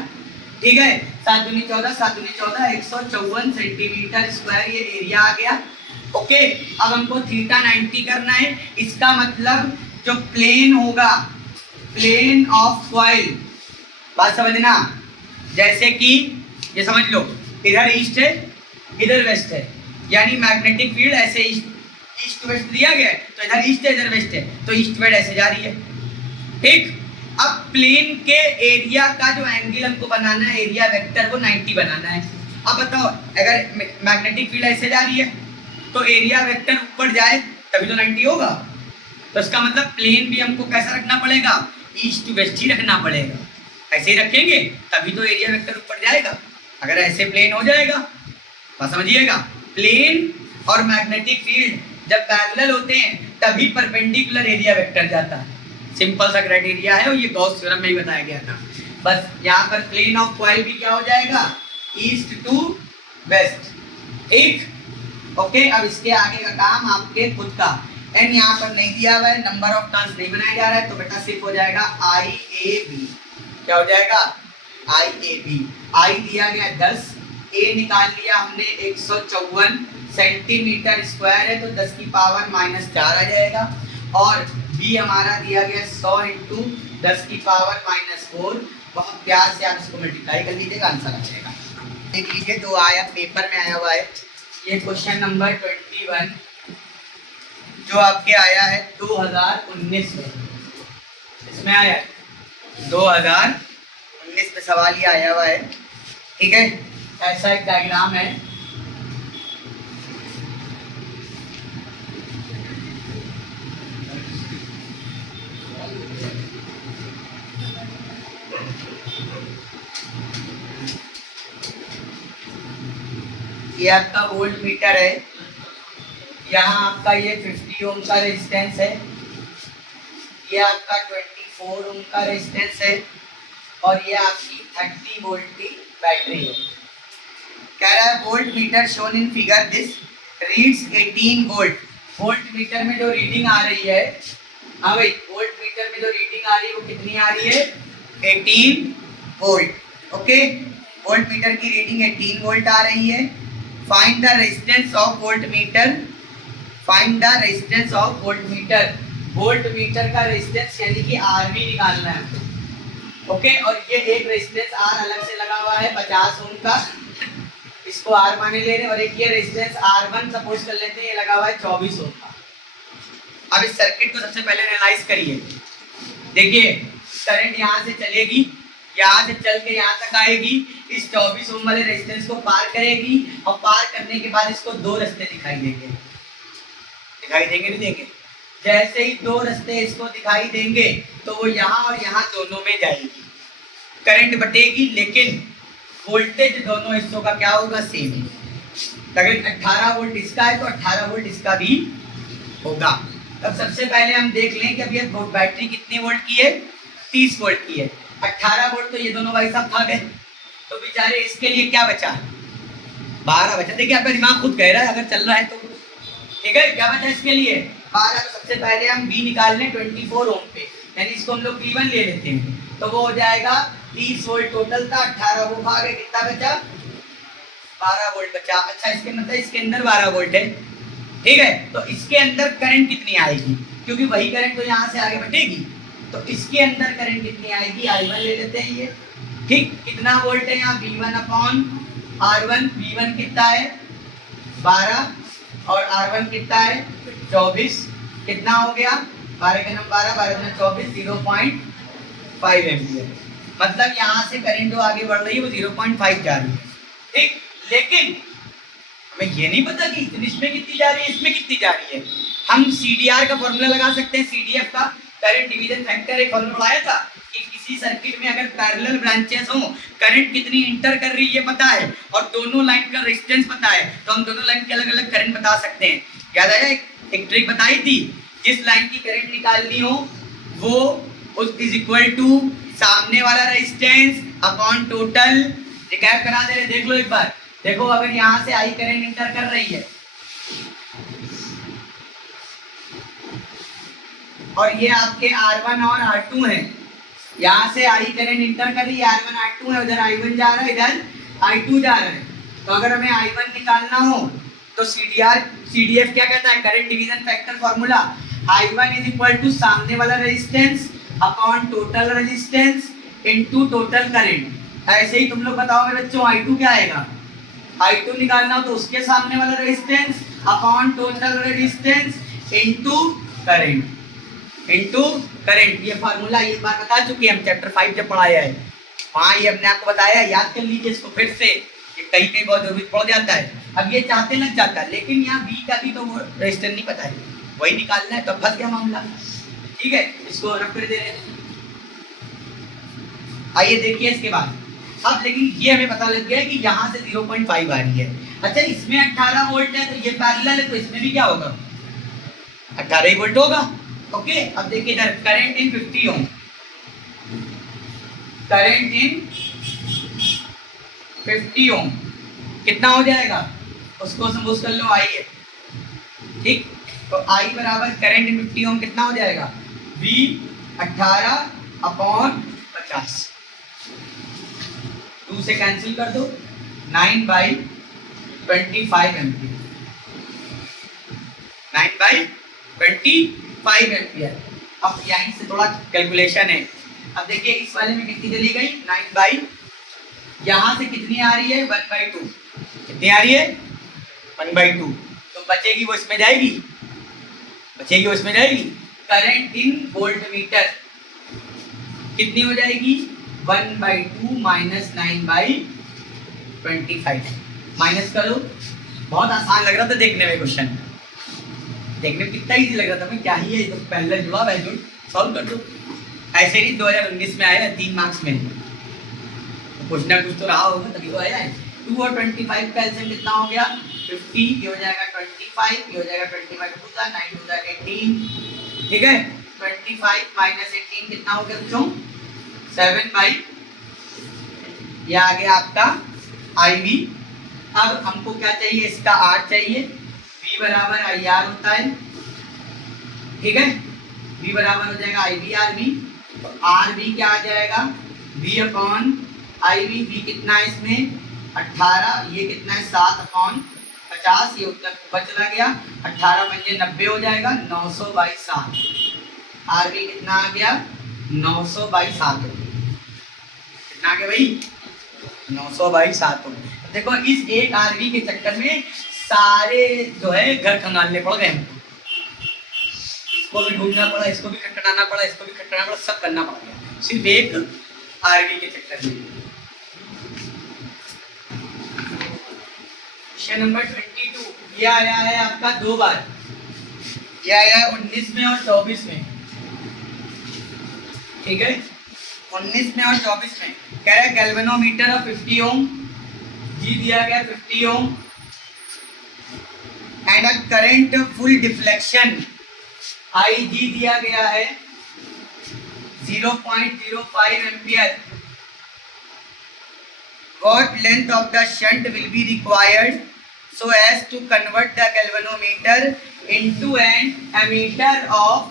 ठीक है। 7 दूनी 14, 7 दूनी 14, 154 सेंटीमीटर स्क्वायर ये एरिया आ गया। ओके अब हमको थीटा 90 करना है। इसका मतलब जो प्लेन होगा, प्लेन ऑफ कॉइल, बात समझना, जैसे कि ये समझ लो इधर ईस्ट है इधर वेस्ट है, यानी मैग्नेटिक फील्ड ऐसे ईस्ट वेस्ट दिया गया है, तो इधर ईस्ट है इधर वेस्ट है, तो ईस्ट वेस्ट ऐसे जा रही है, ठीक। अब प्लेन के एरिया का जो एंगल हमको बनाना है, एरिया वेक्टर को 90 बनाना है। अब बताओ अगर मैग्नेटिक फील्ड ऐसे जा रही है तो एरिया वेक्टर ऊपर जाए तभी तो 90 होगा। तो इसका मतलब प्लेन भी हमको कैसा रखना पड़ेगा, ईस्ट टू वेस्ट ही रखना पड़ेगा। ऐसे ही रखेंगे तभी तो एरिया वेक्टर ऊपर जाएगा, अगर ऐसे प्लेन हो जाएगा। बस समझिएगा, प्लेन और मैग्नेटिक फील्ड जब पैरेलल होते हैं तभी परपेंडिकुलर एरिया वेक्टर जाता है। सिंपल सा क्राइटेरिया है और ये गॉस थ्योरम में ही बताया गया था। बस यहाँ पर प्लेन ऑफ कॉइल भी क्या हो जाएगा, ईस्ट टू वेस्ट, ठीक। ओके अब इसके आगे का काम आपके खुद का। एन यहाँ पर नहीं दिया हुआ है, नंबर ऑफ टर्न्स नहीं बनाया जा रहा है, तो बेटा सिर्फ हो जाएगा IAB। क्या हो जाएगा IAB। I दिया गया 10, A निकाल लिया हमने 154 सेंटीमीटर स्क्वायर है, तो 10 की पावर -4 आ जाएगा। और B हमारा दिया गया 100 इंटू 10 की पावर -4। बहुत प्यार से आप इसको मल्टीप्लाई कर लीजिएगा, आंसर आ जाएगा। देख लीजिए जो आया पेपर में आया हुआ है, ये क्वेश्चन नंबर 21 जो आपके आया है 2019 में, इसमें आया है 2019 में सवाल ये आया हुआ है, ठीक है। ऐसा एक डायग्राम है, ये आपका वोल्ट मीटर है, यहाँ आपका ये 50 ओम का रेजिस्टेंस है, ये आपका 24 ओम का रेजिस्टेंस है और ये आपकी 30 वोल्ट की बैटरी है। कह रहा है volt meter shown in figure this reads 18 volt. Volt meter में जो रीडिंग आ रही है, हाँ भाई, वोल्ट मीटर में जो रीडिंग आ रही है वो कितनी आ रही है? 18 वोल्ट। ओके, वोल्ट मीटर की रीडिंग 18 वोल्ट आ रही है। Find the resistance of volt meter, find the resistance of volt meter. Volt meter का रेजिस्टेंस यानी कि आरवी निकालना है हमको। ओके, और ये एक रेजिस्टेंस आर अलग से लगा हुआ है 50 ओम का, इसको आर माने ले रहे हैं, और एक ये रेजिस्टेंस R1 सपोज कर लेते हैं, ये लगा हुआ है 24 ओम का। अब इस सर्किट को सबसे पहले एनालाइज करिए। देखिए करंट यहाँ से चलेगी, यहाँ से चल के यहाँ तक आएगी, इस 24 ओम वाले रेजिस्टेंस को पार करेगी और पार करने के बाद इसको दो रास्ते दिखाई देंगे। दिखाई देंगे नहीं देंगे? जैसे ही दो रास्ते इसको दिखाई देंगे तो वो यहाँ और यहाँ दोनों में जाएगी, करंट बटेगी, लेकिन वोल्टेज दोनों हिस्सों का क्या होगा? सेम है। अगर 18 वोल्ट इसका है तो 18 वोल्ट इसका भी होगा। अब सबसे पहले हम देख लें कि अब ये बैटरी कितने वोल्ट की है? 30 वोल्ट की है। 18 वोल्ट तो ये दोनों भाई साहब खा गए, तो बेचारे इसके लिए क्या बचा? 12 बचा। देखिए आपका दिमाग खुद कह रहा है अगर चल रहा है तो ठीक है। क्या बचा इसके लिए? 12। सबसे पहले हम V निकाल लें 24 ओम पे, यानी इसको हम लोग V1 ले लेते हैं, तो वो हो जाएगा 30 वोल्ट टोटल था, 18 वो खा गए, कितना बचा? 12 वोल्ट बचा। अच्छा, इसके मतलब इसके अंदर 12 वोल्ट है, ठीक है। तो इसके अंदर करंट कितनी आएगी? क्योंकि वही करंट तो यहाँ से आगे बढ़ेगी, तो इसके अंदर करंट कितनी आएगी? I1 ले लेते हैं ये, ठीक। कितना वोल्ट है यहाँ? V1/R1। V1 कितना है? 12 और R1 कितना है? 24। कितना हो गया? 12 का नंबर 12, 12 का 24, 0.5 एम्पीयर। मतलब यहाँ से करंट जो आगे बढ़ रही है वो 0.5 जा रही है, ठीक। लेकिन हमें ये नहीं पता कि इसमें कितनी जा रही है, इसमें कितनी जा रही है। हम CDR का फॉर्मूला लगा सकते हैं, CDF का, करंट डिवीजन फैक्टर, एक फॉर्मूला आया था कि किसी सर्किट में अगर पैरेलल ब्रांचेस हो, करंट कितनी इंटर कर रही है पता है, और दोनों लाइन का रेजिस्टेंस पता है, तो हम दोनों लाइन के अलग अलग करंट बता सकते हैं। याद आया? एक ट्रिक बताई थी, जिस लाइन की करंट निकालनी हो वो उस इज इक्वल टू सामने वाला रेजिस्टेंस अपॉन टोटल। रिकैप करा दे रहे, देख लो एक बार। देखो अगर यहाँ से आई करंट इंटर कर रही है और ये आपके R1 और R2 है, यहाँ से आई करंट इंटर कर रही है, R1 R2 है, उधर I1 जा रहा है, इधर I2 जा रहा है। तो अगर हमें I1 निकालना हो तो CDF क्या कहता है? Current division factor formula, I1 is equal to सामने वाला resistance upon total resistance into total current. ऐसे ही तुम लोग बताओ मेरे बच्चों, I2 क्या आएगा? I2 निकालना हो तो उसके सामने वाला resistance upon total resistance into current. ये फार्मूला एक बार बता चुके हैं हम, चैप्टर 5 जब पढ़ाया है वहाँ ये अपने आपको बताया, याद कर लीजिए इसको फिर से, ये कहीं कहीं बहुत जरूरत पड़ जाता है। अब ये चाहते लग जाता है, लेकिन यहाँ V का भी तो वो रेजिस्टेंस नहीं पता है, वही निकालना है, तो फंस गया मामला, ठीक है। इसको रख कर दे रहे हैं। आइए देखिए इसके बाद। अब लेकिन ये हमें पता लग गया कि यहाँ से 0.5 आ रही है। अच्छा, इसमें 18 वोल्ट है तो ये पैरेलल है, तो इसमें भी क्या होगा? 18 वोल्ट होगा। ओके, अब देखिए इधर current in 50 Om, current in 50 ओम कितना हो जाएगा? उसको सपोज कर लो I है, ठीक। तो I बराबर करंट इन 50 ओम कितना हो जाएगा? V 18/50। 2 से कैंसिल कर दो, 9/25 एम्पीयर, 9/25 एम्पीयर। अब यहीं से थोड़ा कैलकुलेशन है। अब देखिए इस वाले में कितनी चली गई? 9 यहाँ से कितनी आ रही है? 1/2। कितनी आ रही है? 1/2। तो बचेगी वो इसमें जाएगी, बचेगी वो इसमें जाएगी। करंट इन वोल्ट मीटर कितनी हो जाएगी? 1/2 माइनस 9/25। माइनस करो, बहुत आसान लग रहा था देखने में, क्वेश्चन देखने में कितना इजी लग रहा था। मैं क्या ही है, तो पहले जुड़ा है, जो सॉल्व कर दो। ऐसे ही 2019 में आया 3 मार्क्स में, तो कुछ ना कुछ तो रहा होगा तभी तो आया है। 2 और 25 का एलसीएम कितना हो गया? 50, ये हो जाएगा 25, ये हो जाएगा 25 टू द 9 टू द 18, ठीक है। 25 माइनस 18 कितना हो गया बच्चों? 7/, ये आ गया आपका IV। अब हमको क्या चाहिए? इसका R चाहिए। V बराबर IR होता है, ठीक है। V बराबर हो जाएगा IVRV, तो RV क्या आ जाएगा? V/IV। V कितना है इसमें? 18, ये कितना है? 7/50, ये उत्तर बचला गया। 18 पंजे 90 हो जाएगा, 900/7। RV कितना आ गया? 900/7। कितना आ गया भाई? 900/7। देखो इस एक RV के चक्कर में सारे जो है घर खंगालने पड़ गए हमको। इसको भी ढूंढना पड़ा, इसको भी खटखटाना पड़ा, इसको भी खटखटाना पड़ा, सब करना पड़ गया सिर्फ एक RV के चक्कर में। क्वेश्चन नंबर 22, ये आया है आपका 2 बार, ये आया है 19 में और 24 में, ठीक है। 19 में और 24 में कह रहा है गैल्वेनोमीटर ऑफ 50 ओम, जी दिया गया 50 ohm, and a current full deflection IG दिया गया है 0.05 ampere. What length of the shunt will be required so as to convert the galvanometer into an ammeter of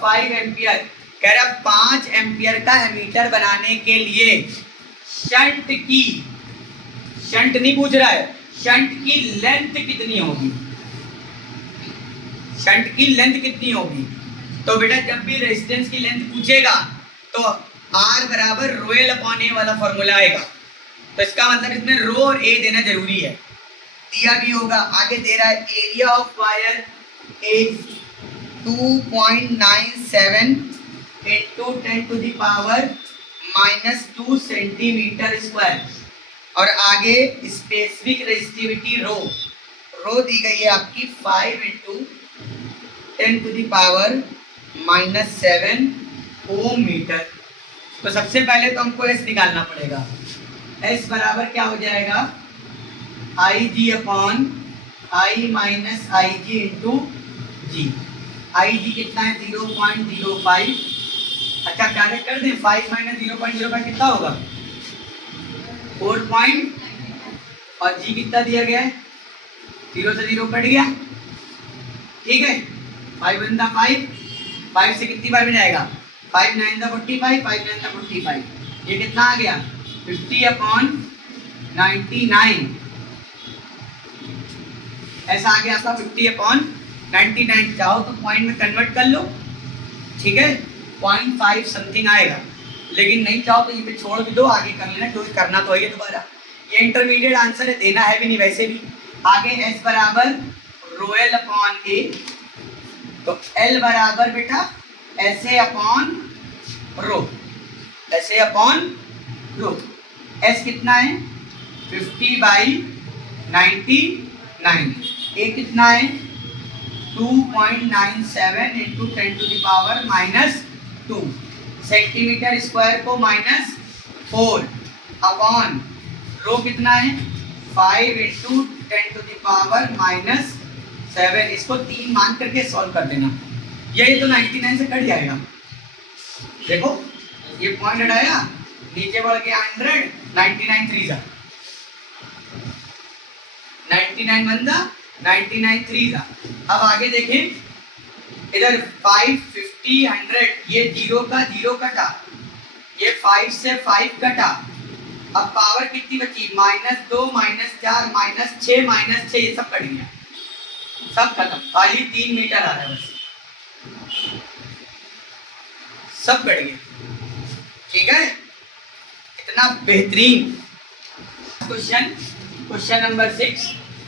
5 ampere. कह रहा 5 एम्पियर का एमीटर बनाने के लिए शंट नहीं पूछ रहा है, शंट की लेंथ कितनी होगी? शंट की लेंथ कितनी होगी? तो बेटा जब भी रेजिस्टेंस की लेंथ पूछेगा तो R बराबर ρL/A वाला फॉर्मूला आएगा। तो इसका मतलब इसमें रो और A देना जरूरी है, दिया भी होगा। आगे दे रहा है area of wire is 2.97 into 10 to the power -2 centimetre square. और आगे स्पेसिफिक रेजिस्टिविटी रो दी गई है आपकी 5 into 10 to the power -7 ohm metre. तो सबसे पहले तो हमको S निकालना पड़ेगा। S बराबर क्या हो जाएगा? IG/I minus IG into G। IG कितना है? 0.05। अच्छा डायरेक्ट कर दें, 5 माइनस 0.05 कितना होगा? 4. और G कितना दिया गया है? 0 से 0 कट गया, ठीक है। 5 बंदा 5 से कितनी बार में जाएगा? 5 9 45, 5 9 45, ये कितना आ गया? 50/99। ऐसा आ गया आपका 50/99। चाहो तो पॉइंट में कन्वर्ट कर लो, ठीक है, 0.5 समथिंग आएगा। लेकिन नहीं चाहो तो ये पे छोड़ भी दो, आगे कर लेना, क्योंकि करना तो है दोबारा। ये इंटरमीडिएट आंसर है, देना है भी नहीं वैसे भी। आगे S बराबर ρL/A, तो L बराबर बेटा SA/ρ, SA/ρ। S कितना है? 50/99। A कितना है? 2.97 into 10 to the power -2 centimetre square को -4 अपॉन रो कितना है? 5 into 10 to the power -7। इसको 3 मान करके सॉल्व कर देना। यही तो 99 से कट जाएगा। देखो ये पॉइंट हटाया, नीचे बढ़ गया 100, 99 3 जा 99 बंदा 99 3 जा। अब आगे देखें, इधर 5 50 100, ये 0 का 0 कटा, ये 5 से 5 कटा। अब पावर कितनी बची? -2 -4 -6 -6, ये सब कट गया, सब खत्म। खाली 3 मीटर आ रहा है बस, सब कट गया, ठीक है। इतना बेहतरीन क्वेश्चन नंबर 6।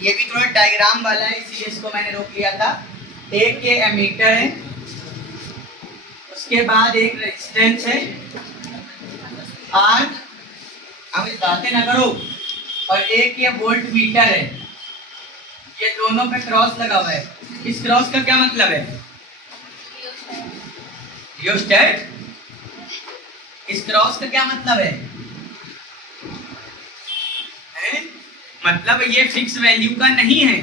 ये भी थोड़ा डायग्राम वाला है, इसीलिए इसको मैंने रोक लिया था। एक ये एमीटर है, उसके बाद एक रेजिस्टेंस है R, अब इस बातें ना करो, और एक ये वोल्ट मीटर है। ये दोनों पे क्रॉस लगा हुआ है। इस क्रॉस का क्या मतलब है? रियोस्टेट। इस क्रॉस का क्या मतलब है? मतलब ये फिक्स वैल्यू का नहीं है,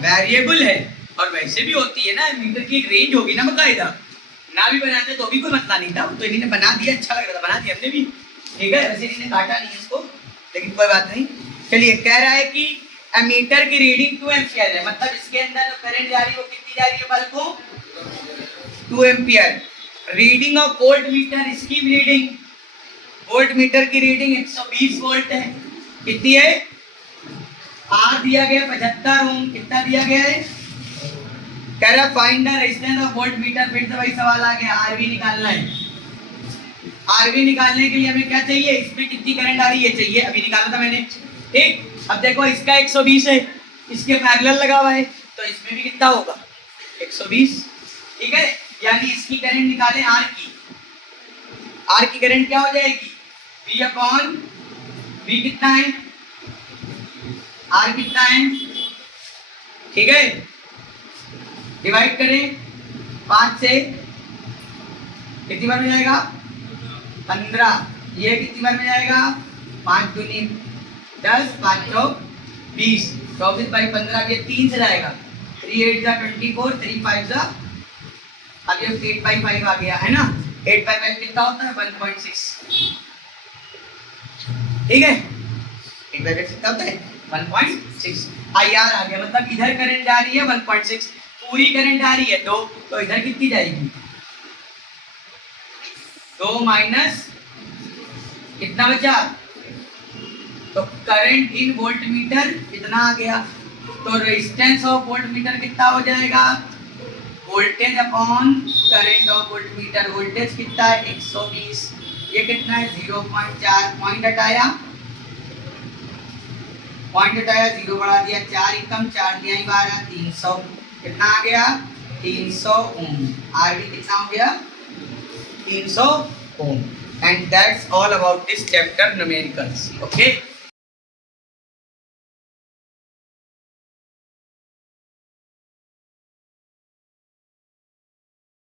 वेरिएबल है। और वैसे भी होती है ना, मीटर की एक रेंज होगी ना बकायदा, ना भी बनाते तो भी कोई मसला नहीं था, तो इन्होंने बना दिया, अच्छा लग रहा था, बना दिया हमने भी, ठीक है। वैसे इन्होंने काटा नहीं इसको, लेकिन कोई बात नहीं। चलिए, कह रहा है कि एमीटर की रीडिंग 2 एम्पियर है, मतलब इसके अंदर जो करंट जा रही है वो कितनी जा रही है बल्ब को 2 ampere. Reading of volt meter, इसकी रीडिंग, वोल्ट मीटर की रीडिंग 120 वोल्ट है। कितनी है? आर दिया गया 75 ओम, कितना दिया गया है? कह रहा find the resistance of volt meter. फिर से वही सवाल आ गया, आरवी निकालना है। आरवी निकालने के लिए हमें क्या चाहिए? इसमें कितनी करंट आ रही है चाहिए, अभी निकाला था मैंने, ठीक। अब देखो इसका 120 है, इसके पैरेलल लगा हुआ है, तो इसमें भी कितना होगा 120, ठीक है। यानी इसकी करंट निकाले आर की, आर की करंट क्या हो जाएगी? V अपॉन V कितना है? आर कितना है? ठीक है, डिवाइड करें 5 से, कितनी बार में जाएगा? 15। ये कितनी बार में जाएगा? 5 दूनी 10, 5 चौक 20, 24 बाई 15, ये 3 से जाएगा। 3 8 जा 24, 3 5 जा, अब ये 8 बाई 5 आ गया है ना। 8 बाई 5 कितना होता है? 1.6, ठीक है। 8 बाई 5 कितना होता है? 1.6। IR आ गया, मतलब इधर करंट जा रही है 1.6, पूरी करंट आ रही है 2, तो इधर कितनी जाएगी? 2 माइनस कितना बचा? तो करंट इन वोल्ट मीटर कितना आ गया? तो रेजिस्टेंस ऑफ वोल्ट मीटर कितना हो जाएगा? Voltage upon current of volt meter. Voltage कितना है? 120, ये कितना है? 0.4, पॉइंट हटाया, पॉइंट हटाया, 0 बढ़ा दिया, 4 एकम 4 दिया 12, 300, कितना आ गया? 300 ओम। आरवी कितना हो गया? 300 ohm. And that's all about this chapter numericals, okay.